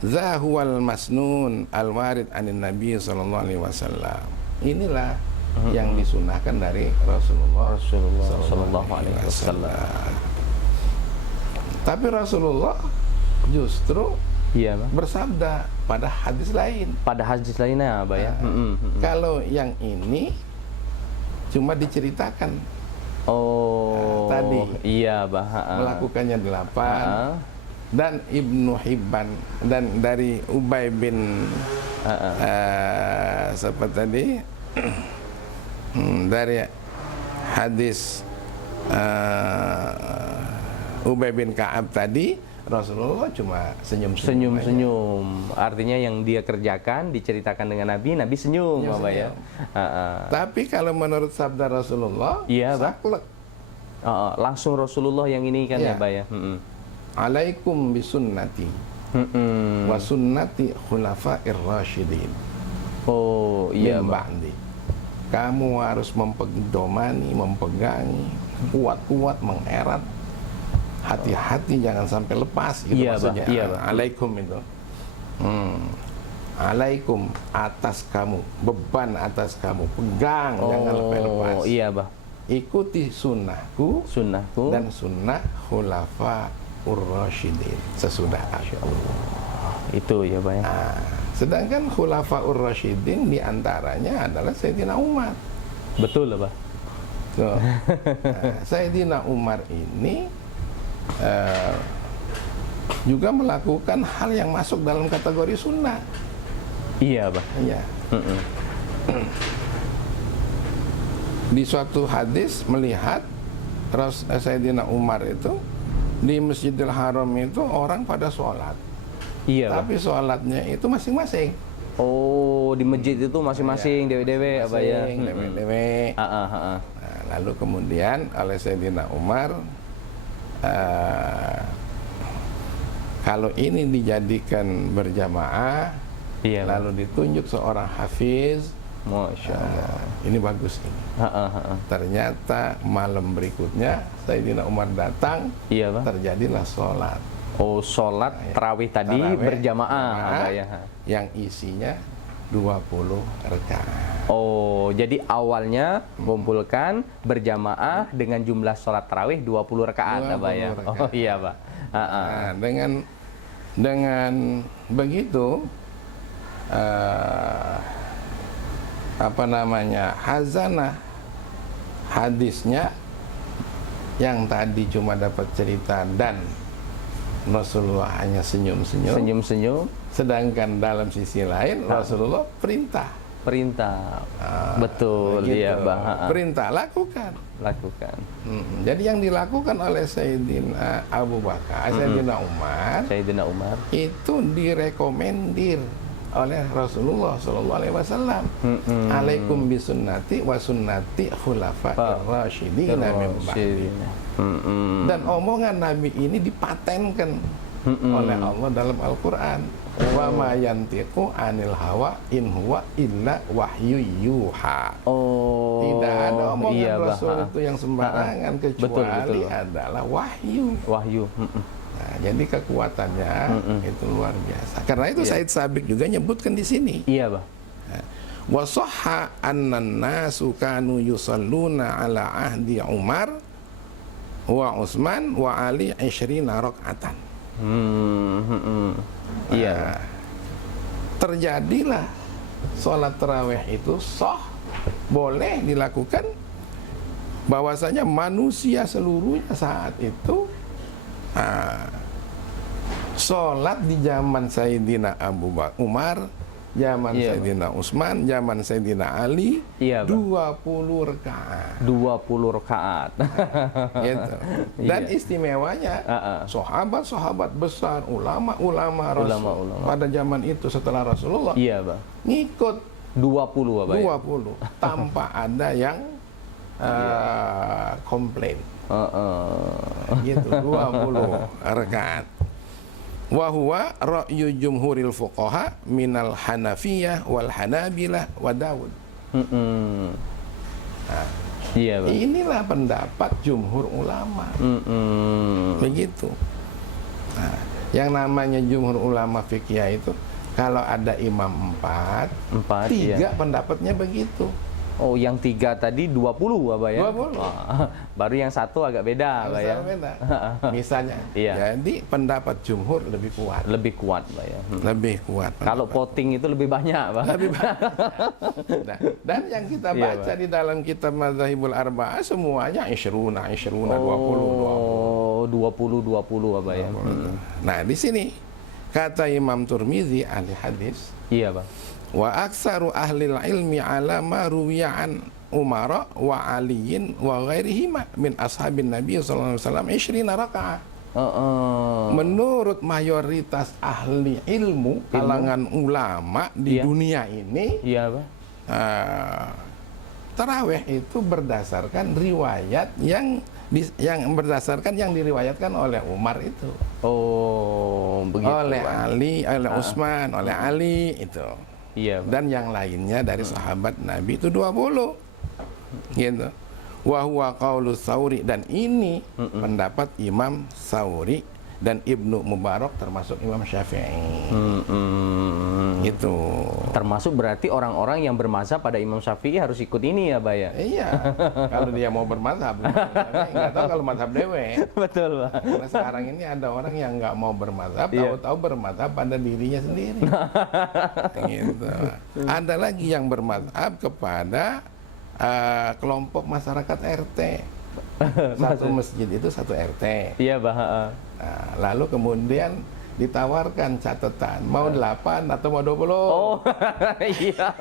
zahuwal masnun al-warid anin Nabi sallallahu alaihi wasallam. Inilah yang disunahkan dari Rasulullah sallallahu alaihi wasallam. Tapi Rasulullah justru bersabda pada hadis lain. Pada hadis lainnya, Pak ya. Kalau yang ini cuma diceritakan. Tadi. Iya, Pak. Melakukannya 8. Dan Ibnu Hibban dan dari Ubay bin siapa tadi? Dari hadis Ubay bin Ka'ab tadi, Rasulullah cuma senyum-senyum. Artinya yang dia kerjakan diceritakan dengan Nabi senyum, Bapak ya. Tapi kalau menurut sabda Rasulullah, saklek. Langsung Rasulullah yang ini kan ya, Pak ya. Alaikum bisunnati wa sunnati khulafa'ir rasyidin. Oh, iya, Pak. Kamu harus mempedomani, memegangi, kuat-kuat, mengerat. Hati-hati jangan sampai lepas, itu maksudnya. Alaikum itu. Alaikum, atas kamu, beban atas kamu, pegang, jangan lepas. Iya, Bah. Ikuti sunnahku dan sunnah khulafa'ur rasyidin sesudah aku. Itu ya, Bah ya. Sedangkan khulafa'ur rasyidin diantaranya adalah Sayyidina Umar. Betul lah, Bah. Sayyidina Umar ini juga melakukan hal yang masuk dalam kategori sunnah. Iya, Pak. Iya. Di suatu hadis melihat Sayyidina Umar itu di Masjidil Haram itu orang pada sholat. Iya, tapi sholatnya itu masing-masing. Oh, di masjid itu masing-masing dewe-dewe apa ya? Dewe-dewe. Nah, lalu kemudian oleh Sayyidina Umar, kalau ini dijadikan berjamaah, iya, lalu ditunjuk seorang hafiz, Masya Allah. Ini bagus ini. Ternyata malam berikutnya Sayyidina Umar datang, iya, Pak. Terjadilah sholat. Oh, sholat tarawih tadi berjamaah ya. Yang isinya 20 rakaat. Oh, jadi awalnya mengumpulkan berjamaah dengan jumlah sholat tarawih 20 rakaat, Pak ya. Oh iya, Pak. Nah, dengan begitu hazanah hadisnya yang tadi cuma dapat cerita dan Rasulullah hanya senyum-senyum, sedangkan dalam sisi lain Rasulullah perintah. Betul, begitu. Iya, Bang. Perintah, lakukan. Jadi yang dilakukan oleh Sayyidina Abu Bakar, Sayyidina Umar itu direkomendir oleh Rasulullah SAW. Alaikum bisunnati wa sunnati khulafa'ir rasyidin min ba'di. Dan omongan Nabi ini dipatenkan oleh Allah dalam Al-Quran. Wa ma yantiqu anil hawa in huwa illa wahyu yuha. Oh, tidak ada omongan Rasul Bah. itu yang sembarangan kecuali betul. adalah wahyu. Nah, jadi kekuatannya itu luar biasa. Karena itu Said Sabiq juga nyebutkan di sini. Iya, Bah. Wa sahha annan nasu kanu yusalluna ala ahdi Umar wa Utsman wa Ali 20 rakaatan. Iya. Terjadilah sholat tarawih itu boleh dilakukan, bahwasanya manusia seluruhnya saat itu sholat di zaman Sayyidina Abu Bakar Umar, zaman Sayyidina Utsman, zaman Sayyidina Ali, 20 rakaat. 20 rakaat. Gitu. Dan istimewanya sahabat-sahabat besar, ulama-ulama Rasul pada zaman itu setelah Rasulullah ngikut 20, Pak, 20 tanpa ada yang komplain. Gitu, 20 rakaat. Wa huwa ra'yu jumhuril fuqaha minal Hanafiyah wal Hanabilah wa Dawud. Inilah pendapat jumhur ulama. Begitu. Nah, yang namanya jumhur ulama fikih itu kalau ada imam 4, 3 pendapatnya begitu. Oh, yang 3 tadi 20, Pak ya? 20. Baru yang 1 agak beda, Pak ya? Beda. Misalnya, jadi pendapat jumhur lebih kuat. Lebih kuat, Pak ya? Lebih kuat. Kalau voting itu lebih banyak, Pak? Lebih banyak. Nah, dan yang kita baca di dalam kitab Madzhabul Arba'ah semuanya 20, 20, Pak ya? Nah, di sini kata Imam Tirmidzi ahli hadis. Iya, Pak. Wa aktsaru ahli ilmi ala ma ruwiya an Umar wa Aliin wa ghairihima min ashabin Nabi sallallahu alaihi wasallam 20 rakaat. Menurut mayoritas ahli ilmu kalangan ulama di dunia ini, tarawih itu berdasarkan riwayat yang berdasarkan yang diriwayatkan oleh Umar itu. Oh, begitu. Oleh Ali, oleh Utsman, oleh Ali itu. Dan yang lainnya dari sahabat Nabi itu 20. Gitu. Wa huwa qaulus Tsauri, dan ini pendapat Imam Tsauri dan Ibnu Mubarak termasuk Imam Syafi'i. Gitu. Termasuk berarti orang-orang yang bermazhab pada Imam Syafi'i harus ikut ini ya, Pak ya? Iya. Kalau dia mau bermazhab, nggak tahu kalau mazhab dewe. Betul, Pak. Karena sekarang ini ada orang yang nggak mau bermazhab, tahu-tahu bermazhab pada dirinya sendiri. Gitu. Ada lagi yang bermazhab kepada kelompok masyarakat RT. Satu masjid itu satu RT. Iya, Bah. Nah, lalu kemudian ditawarkan catatan, mau 8 atau mau 20. Oh, iya.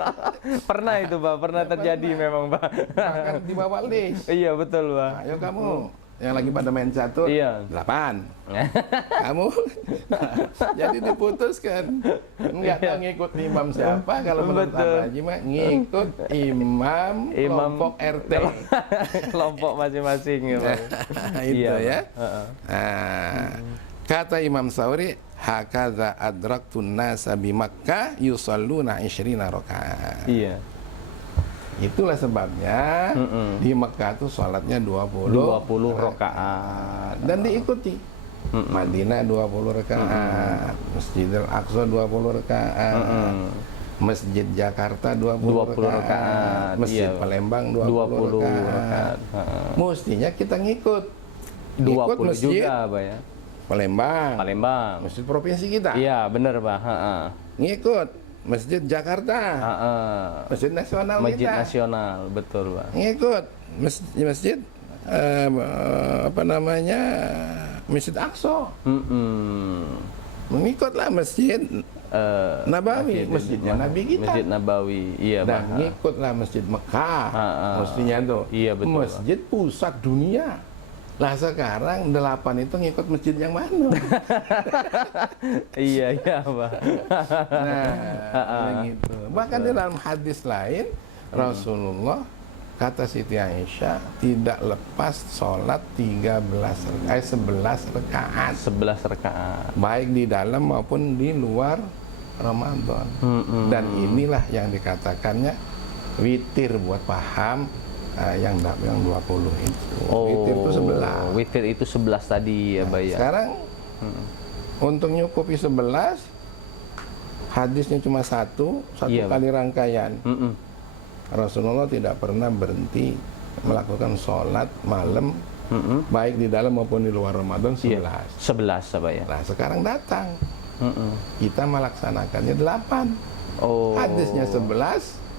Pernah itu, Bah. Pernah terjadi memang, Bah. Bahkan dibawa list. Iya, betul, Bah. Ayo kamu yang lagi pada main catur, Iya. 8. Kamu jadi diputuskan nggak tahu ngikut imam siapa. Kalau menurut Abah Haji mah ngikut imam kelompok RT. Kelompok masing-masing ya, Pak. Itu Iya, ya. Kata Imam Sauri, hakadza adraktun nasa bi Makkah yusalluna 20 rakaat. Iya. Itulah sebabnya di Mekah tuh sholatnya 20 rakaat dan diikuti. Madinah 20 rakaat, Masjidil Aqsa 20 rakaat, Masjid Jakarta 20 rakaat, Masjid Palembang 20 rakaat. Mestinya kita ngikut 20 masjid juga, Pak ya. Palembang, masjid provinsi kita. Iya, benar, Pak. Ngikut Masjid Jakarta, Masjid Nasional Masjid kita. Nasional, betul, Pak. Ngikut masjid apa namanya, Masjid Aqsa. Mengikutlah Masjid Nabawi, masjidnya Nabi kita. Masjid Nabawi, iya, Dan Pak. ngikutlah Masjid Mekah, mestinya tuh. Iya, betul, Masjid pusat dunia. Lah sekarang 8 itu ngikut masjid yang mana? Iya, Pak. Nah, gitu. Bahkan di dalam hadis lain, Rasulullah kata Siti Aisyah tidak lepas sholat 11 rakaat. 11 rakaat. Baik di dalam maupun di luar Ramadan. Dan inilah yang dikatakannya witir buat paham. Yang 20 itu. Witir itu 11. Witir itu 11 tadi ya, Pak ya. Sekarang untuk nyukupi 11, hadisnya cuma satu Iya, kali rangkaian. Rasulullah tidak pernah berhenti melakukan sholat malam, baik di dalam maupun di luar Ramadan 11. 11, Pak ya. Nah sekarang datang, kita melaksanakannya 8. Hadisnya 11,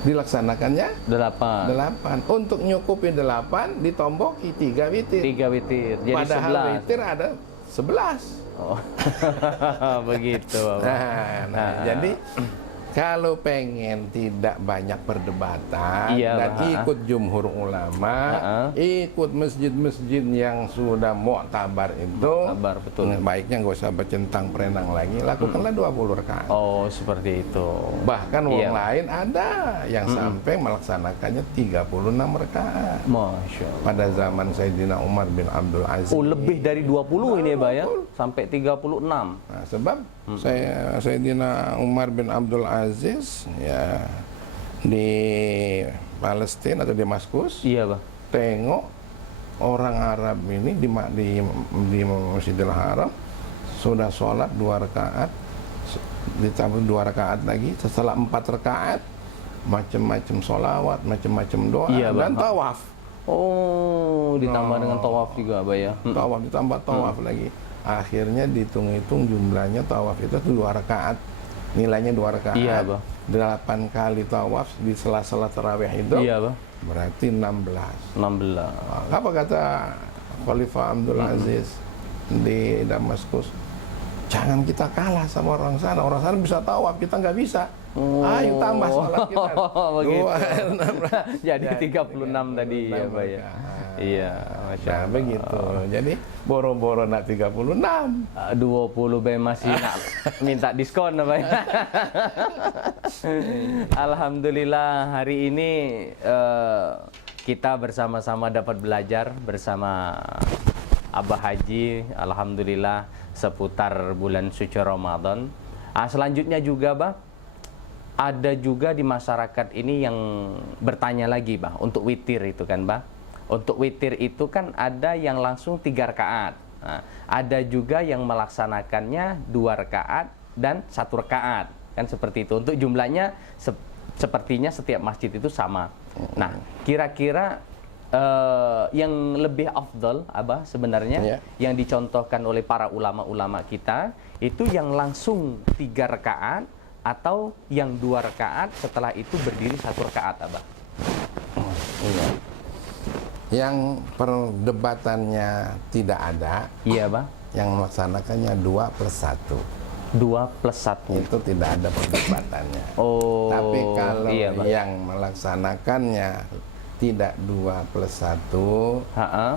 dilaksanakannya 8. Untuk nyukupi 8 ditomboki 3 witir. 3 witir. Jadi Padahal 11. witir ada 11. Begitu, Pak. Jadi kalau pengen tidak banyak perdebatan dan ikut jumhur ulama, ikut masjid-masjid yang sudah mu'tabar itu, betul. Baiknya nggak usah bercentang perenang lagi, lakukanlah 20 rakaat. Seperti itu. Bahkan orang lain ada yang sampai melaksanakannya 36 rakaat. Masya Allah. Pada zaman Sayyidina Umar bin Abdul Aziz. Lebih dari 20 ini ya, Pak ya? Sampai 36. Nah, sebab Sayyidina Umar bin Abdul Aziz ya di Palestina atau di Damaskus, iya, Pak. tengok orang Arab ini di Masjidil Haram sudah sholat 2 rakaat, ditambah 2 rakaat lagi, setelah 4 rakaat macam-macam sholawat, macam-macam doa, dan tawaf. Ditambah dengan tawaf juga, Pak ya. Tawaf ditambah tawaf lagi. Akhirnya dihitung-hitung jumlahnya tawaf itu 2 rakaat. Nilainya 2 rakaat. Iya, Bang. 8 kali tawaf di sela-sela tarawih itu. Iya, Bang. Berarti 16. 16. Apa kata Khalifah Abdul Aziz di Damaskus? Jangan kita kalah sama orang sana. Orang sana bisa tawaf, kita nggak bisa. Ayo tambah sholat kita. Begitu. Jadi 36 tadi ya, Pak ya. Iya, Masya Allah. Begitu. Jadi boro-boro nak 36. 20 Bay masih nak minta diskon apa ya? Alhamdulillah hari ini kita bersama-sama dapat belajar bersama Abah Haji, alhamdulillah, seputar bulan suci Ramadan. Selanjutnya juga, Bah, ada juga di masyarakat ini yang bertanya lagi, Bah, untuk witir itu kan, Bah. Untuk witir itu kan ada yang langsung 3 rakaat. Nah, ada juga yang melaksanakannya 2 rakaat dan 1 rakaat. Kan seperti itu. Untuk jumlahnya sepertinya setiap masjid itu sama. Nah, kira-kira yang lebih afdal, Abah, sebenarnya yang dicontohkan oleh para ulama-ulama kita itu yang langsung 3 rakaat atau yang 2 rakaat setelah itu berdiri 1 rakaat, Abah. Yang perdebatannya tidak ada. Iya, Bang. Yang melaksanakannya 2+1. 2+1. Itu tidak ada perdebatannya. Oh. Tapi kalau iya, Bang. yang melaksanakannya tidak 2+1,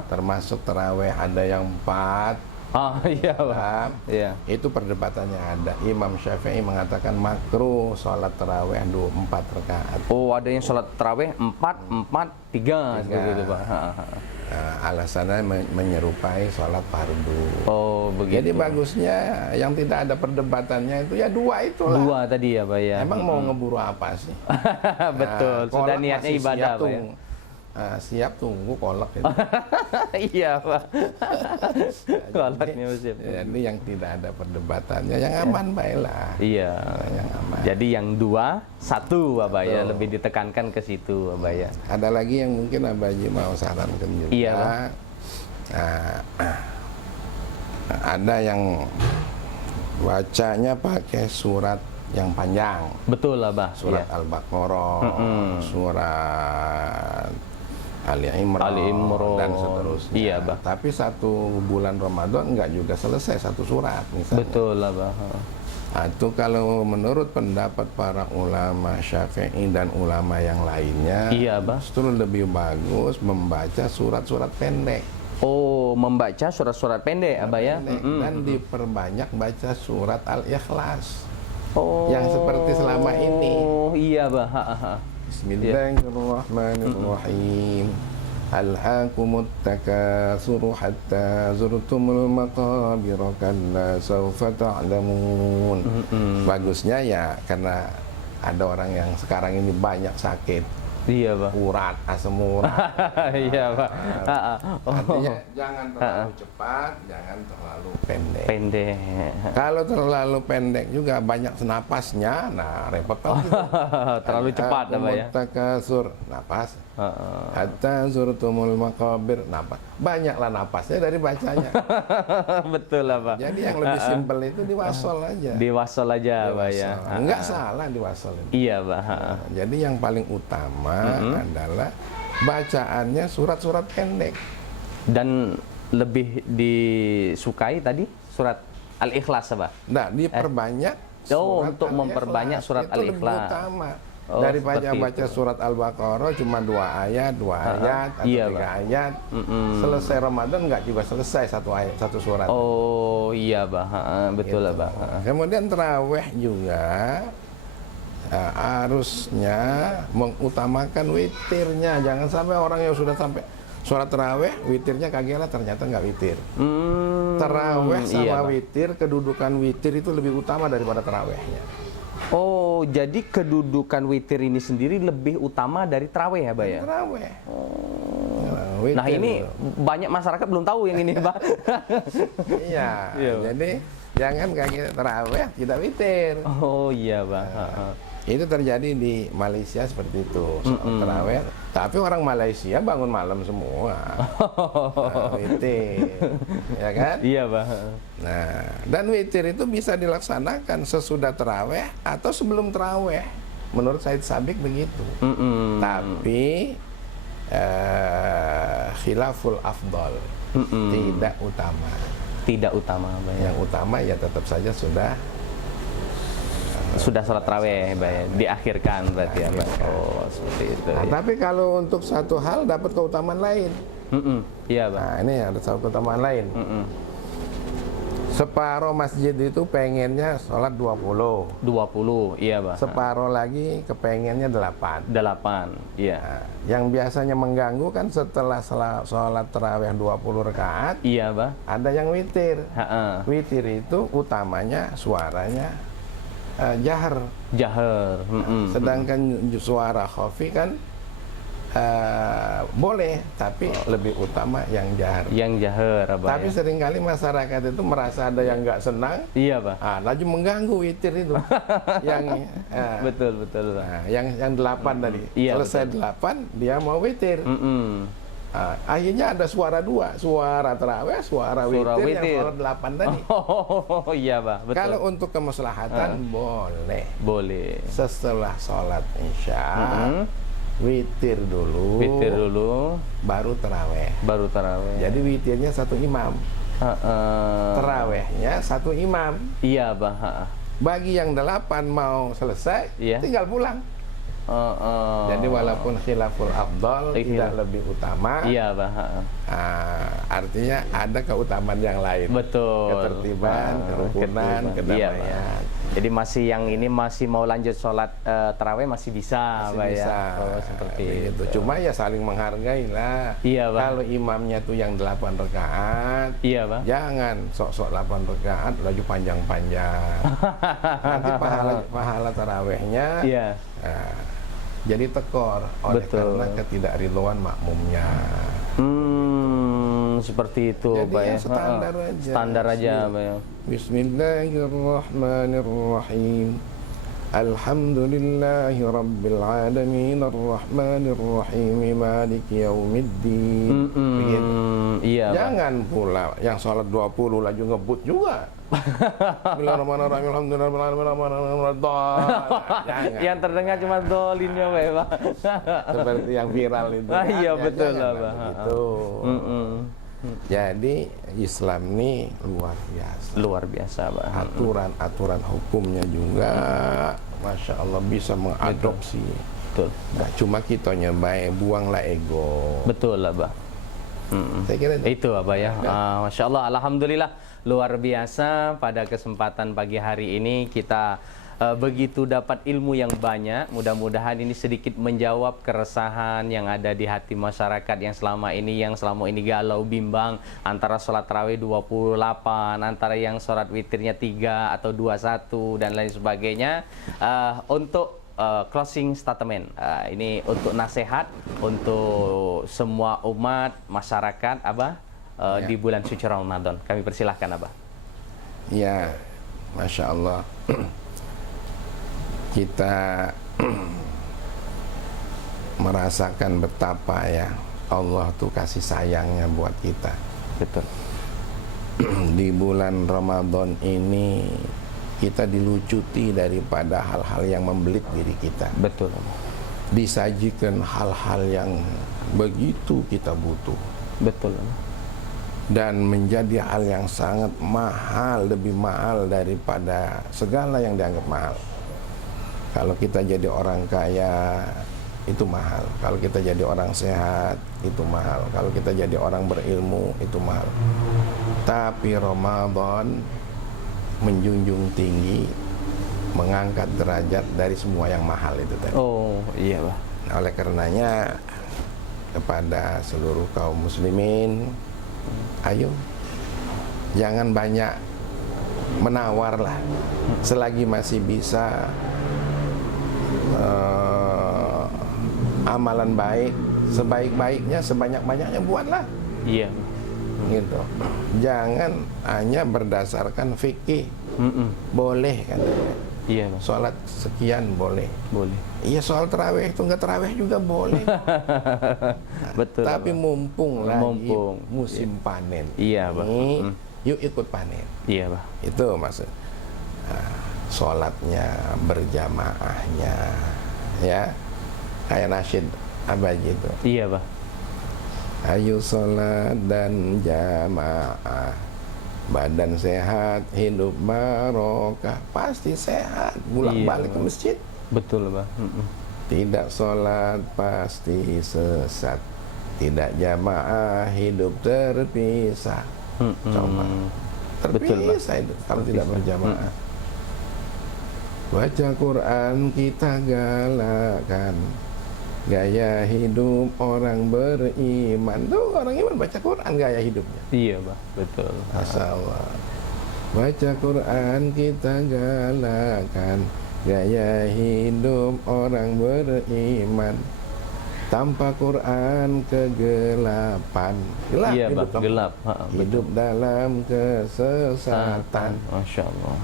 termasuk taraweh ada yang 4. Oh iya, Bang. Iya. Itu perdebatannya ada. Imam Syafi'i mengatakan makruh sholat taraweh 4 rakaat. Oh, ada yang sholat taraweh 4, 3 begitu, Bang. Alasannya menyerupai sholat fardu. Oh, begitu. Jadi bagusnya yang tidak ada perdebatannya itu ya 2 itulah. 2 tadi ya, Pak ya. Emang mau ngeburu apa sih? Betul. Sudah niatnya ibadah, Pak ya. Siap tunggu kolak itu. Iya, Pak. Kolaknya siap. Jadi yang tidak ada perdebatannya, yang aman baiklah. Iya. Yang aman. Jadi yang 2+1, Bapak ya, lebih ditekankan ke situ, Bapak ya. Ada lagi yang mungkin Abaji mau sarankan juga. Iya, Pak. Ada yang bacanya pakai surat yang panjang. Betul lah, Bah. Surat Al-Baqarah, surat Ali Imran, dan seterusnya. Iya, Bah. Tapi satu bulan Ramadan enggak juga selesai satu surat misalnya. Betul lah, Bah. Itu kalau menurut pendapat para ulama Syafi'i dan ulama yang lainnya, iya, Bah. Justru lebih bagus membaca surat-surat pendek. Oh, membaca surat-surat pendek, Abah ya. Dan diperbanyak baca surat Al-Ikhlas. Oh. Yang seperti selama ini. Oh, iya, Bah. Bismillahirrahmanirrahim. Alhaakumut takatsuru hatta zurtumul maqabir kalla sawfa ta'lamun. Bagusnya ya karena ada orang yang sekarang ini banyak sakit. Iya, Pak. Urat, asam urat. Iya, Pak. Artinya jangan terlalu cepat, jangan terlalu pendek. Pendek. Kalau terlalu pendek juga banyak senapasnya, nah repot lagi. Terlalu cepat apa ya? Takasur, napas. Hatta zurtumul maqabir, napas. Banyaklah napasnya dari bacanya. Betul lah, Pak. Jadi yang lebih simpel itu diwasol aja. Diwasol aja, Pak ya. Enggak salah diwasol itu. Iya, Pak. Jadi yang paling utama adalah bacaannya surat-surat pendek. Dan lebih disukai tadi surat Al-Ikhlas, Pak? Nah, diperbanyak untuk memperbanyak surat Al-Ikhlas. Itu lebih utama. Daripada baca surat Al-Baqarah cuma 2 ayat, 2 ayat atau 3 ayat. Selesai Ramadan enggak juga selesai satu ayat, satu surat. Oh, iya, Bah. Betul lah, Bah. Kemudian tarawih juga harusnya mengutamakan witirnya. Jangan sampai orang yang sudah sampai sholat tarawih, witirnya kagelah ternyata nggak witir. Tarawih sama witir, kedudukan witir itu lebih utama daripada tarawihnya. Oh, jadi kedudukan witir ini sendiri lebih utama dari tarawih ya, Pak ya? Tarawih. Nah, ini banyak masyarakat belum tahu yang ini, Pak. Iya. Jadi jangan kaget tarawih tidak witir. Oh iya, Pak. Itu terjadi di Malaysia seperti itu, tarawih. Tapi orang Malaysia bangun malam semua, witir, ya kan? Iya, Pak. Nah, dan witir itu bisa dilaksanakan sesudah tarawih atau sebelum tarawih. Menurut Said Sabiq begitu. Tapi khilaful afdal, tidak utama. Tidak utama, Pak. Yang utama ya tetap saja sudah sholat tarawih, diakhirkan berarti ya, Pak. Oh, seperti itu. Nah, tapi kalau untuk satu hal dapat keutamaan lain. Iya, Pak. Nah, ini ada satu keutamaan lain. Separuh masjid itu pengennya sholat 20. 20, iya, Pak. Separuh lagi kepengennya 8. 8, iya. Nah, yang biasanya mengganggu kan setelah sholat tarawih 20 rakaat. Iya, Pak. Ada yang witir. Witir itu utamanya suaranya jahar. Sedangkan suara khafi kan boleh, tapi lebih utama yang jahar. Yang jahar, tapi seringkali masyarakat itu merasa ada yang nggak senang. Iya, Pak. Laju mengganggu witir itu. Yang betul. Nah, yang 8 tadi. Iya, selesai betul. 8 dia mau witir. Akhirnya ada suara 2, suara tarawih, suara witir. Yang suara 8 tadi. Oh iya, Pak, betul. Kalau untuk kemaslahatan boleh. Boleh. Setelah sholat Isya witir dulu. Witir dulu. Baru taraweh. Baru taraweh. Jadi witirnya satu imam. Tarawehnya satu imam. Iya, Bah. Bagi yang 8 mau selesai, tinggal pulang. Jadi walaupun khilaful afdal tidak lebih utama. Iya, Bah. Artinya ada keutamaan yang lain. Betul. Ketertiban, kerukunan, kedamaian. Iya, jadi masih yang ini masih mau lanjut sholat taraweh masih bisa, masih Bah, bisa. ya. Oh, seperti itu. Cuma ya saling menghargai lah. Iya, Bah. Kalau imamnya tuh yang 8 rakaat, iya, Bah. Jangan sok-sok 8 rakaat laju panjang-panjang. Nanti pahala tarawehnya. Iya. Jadi tekor oleh karena ketidakridhoan makmumnya. Seperti itu, jadi Bah, ya. Standar aja. Standar aja, Bah, ya. Bismillahirrahmanirrahim. Alhamdulillahi rabbil alamin arrahmanir rahim maliki yaumiddin. Begitu. Iya, Jangan pula yang sholat 20 laju ngebut juga. Bismillahirrahmanirrahim. Alhamdulillahirrahmanirrahim. Yang terdengar cuma dolinnya, Pak. Seperti yang viral itu. Iya, betul lah, Pak. Gitu. Jadi Islam ini luar biasa. Luar biasa, Pak. Aturan-aturan hukumnya juga, Masya Allah, bisa mengadopsi. Betul. Gak cuma kitanya baik, buanglah ego. Betul lah, Pak. Saya kira itu, Pak, ya. Masya Allah, alhamdulillah, luar biasa. Pada kesempatan pagi hari ini kita begitu dapat ilmu yang banyak. Mudah-mudahan ini sedikit menjawab keresahan yang ada di hati masyarakat yang selama ini galau bimbang antara sholat tarawih 28, antara yang sholat witirnya 3 atau 21 dan lain sebagainya. Untuk closing statement, ini untuk nasihat untuk semua umat masyarakat, Abah, di bulan suci Ramadan. Kami persilahkan, Abah. Ya, Masya Allah. Kita merasakan betapa ya Allah tuh kasih sayangnya buat kita. Betul. Di bulan Ramadan ini kita dilucuti daripada hal-hal yang membelit diri kita. Betul. Disajikan hal-hal yang begitu kita butuh. Betul. Dan menjadi hal yang sangat mahal, lebih mahal daripada segala yang dianggap mahal. Kalau kita jadi orang kaya, itu mahal. Kalau kita jadi orang sehat, itu mahal. Kalau kita jadi orang berilmu, itu mahal. Tapi Ramadan menjunjung tinggi, mengangkat derajat dari semua yang mahal itu tadi. Oh, iya, Pak. Nah, oleh karenanya kepada seluruh kaum muslimin, ayo jangan banyak menawar lah. Selagi masih bisa amalan baik, sebaik-baiknya, sebanyak-banyaknya buatlah. Iya. Gitu. Jangan hanya berdasarkan fikih. Boleh kan? Iya, Pak. Sholat sekian boleh. Boleh. Iya, soal tarawih itu enggak tarawih juga boleh. Betul. Tapi Pak. mumpung lagi musim iya. panen. Iya, Pak. Yuk ikut panen. Iya, Pak. Itu maksud. Sholatnya, berjamaahnya, ya kayak nasyid abah gitu. Iya, Pak. Ayo sholat dan jamaah, badan sehat, hidup barokah, pasti sehat. Balik ke masjid. Betul, Pak. Tidak sholat pasti sesat, tidak jamaah hidup terpisah. Coba terpisah itu kalau tidak berjamaah. Baca Quran kita galakan, gaya hidup orang beriman. Tuh orang iman baca Quran gaya hidupnya. Iya, Pak. Betul. Masya Allah. Baca Quran kita galakan, gaya hidup orang beriman. Tanpa Quran kegelapan. Gelap, iya, hidup, Pak. Gelap. Hidup dalam kesesatan. Masya Allah.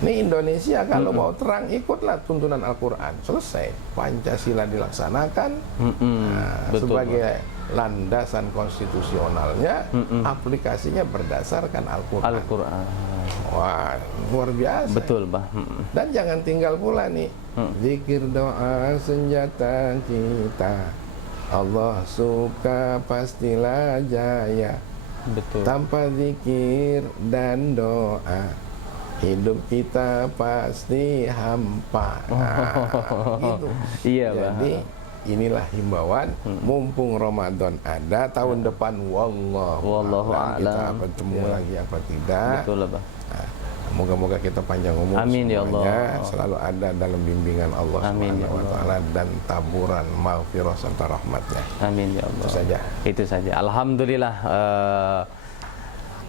Ini Indonesia kalau mau terang ikutlah tuntunan Al-Quran. Selesai. Pancasila dilaksanakan. Betul, Sebagai landasan konstitusionalnya, aplikasinya berdasarkan Al-Quran. Al-Quran. Wah, luar biasa. Betul, Bah. Dan jangan tinggal pula nih, zikir doa senjata kita. Allah suka pastilah jaya. Betul. Tanpa zikir dan doa, hidup kita pasti hampa. Gitu. Iya, Jadi inilah himbauan, mumpung Ramadan ada, tahun depan wallahu a'lam kita bertemu lagi apa tidak. Betul, Bah. Moga-moga kita panjang umur, amin, ya semuanya Allah. selalu ada dalam bimbingan Allah Subhanahu wa taala dan taburan maghfirah serta rahmatnya. Amin ya Allah. Itu saja. Itu saja. Alhamdulillah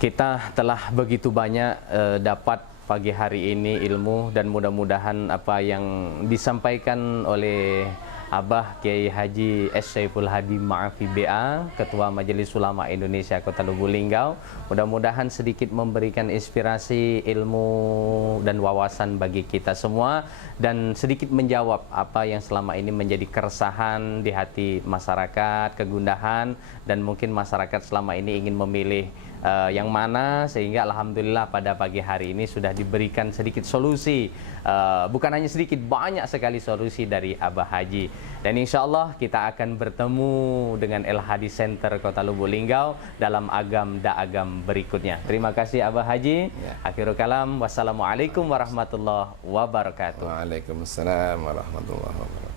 kita telah begitu banyak dapat pagi hari ini ilmu, dan mudah-mudahan apa yang disampaikan oleh Abah Kiai Haji S. Saiful Hadi Ma'afi BA, Ketua Majelis Ulama Indonesia Kota Lubuk Linggau, mudah-mudahan sedikit memberikan inspirasi, ilmu dan wawasan bagi kita semua, dan sedikit menjawab apa yang selama ini menjadi keresahan di hati masyarakat, kegundahan, dan mungkin masyarakat selama ini ingin memilih yang mana, sehingga alhamdulillah pada pagi hari ini sudah diberikan sedikit solusi, bukan hanya sedikit, banyak sekali solusi dari Abah Haji. Dan insya Allah kita akan bertemu dengan El Hadi Center Kota Lubuk Linggau dalam agam da-agam berikutnya. Terima kasih Abah Haji. Akhirul kalam, wassalamualaikum warahmatullahi wabarakatuh. Waalaikumsalam warahmatullahi wabarakatuh.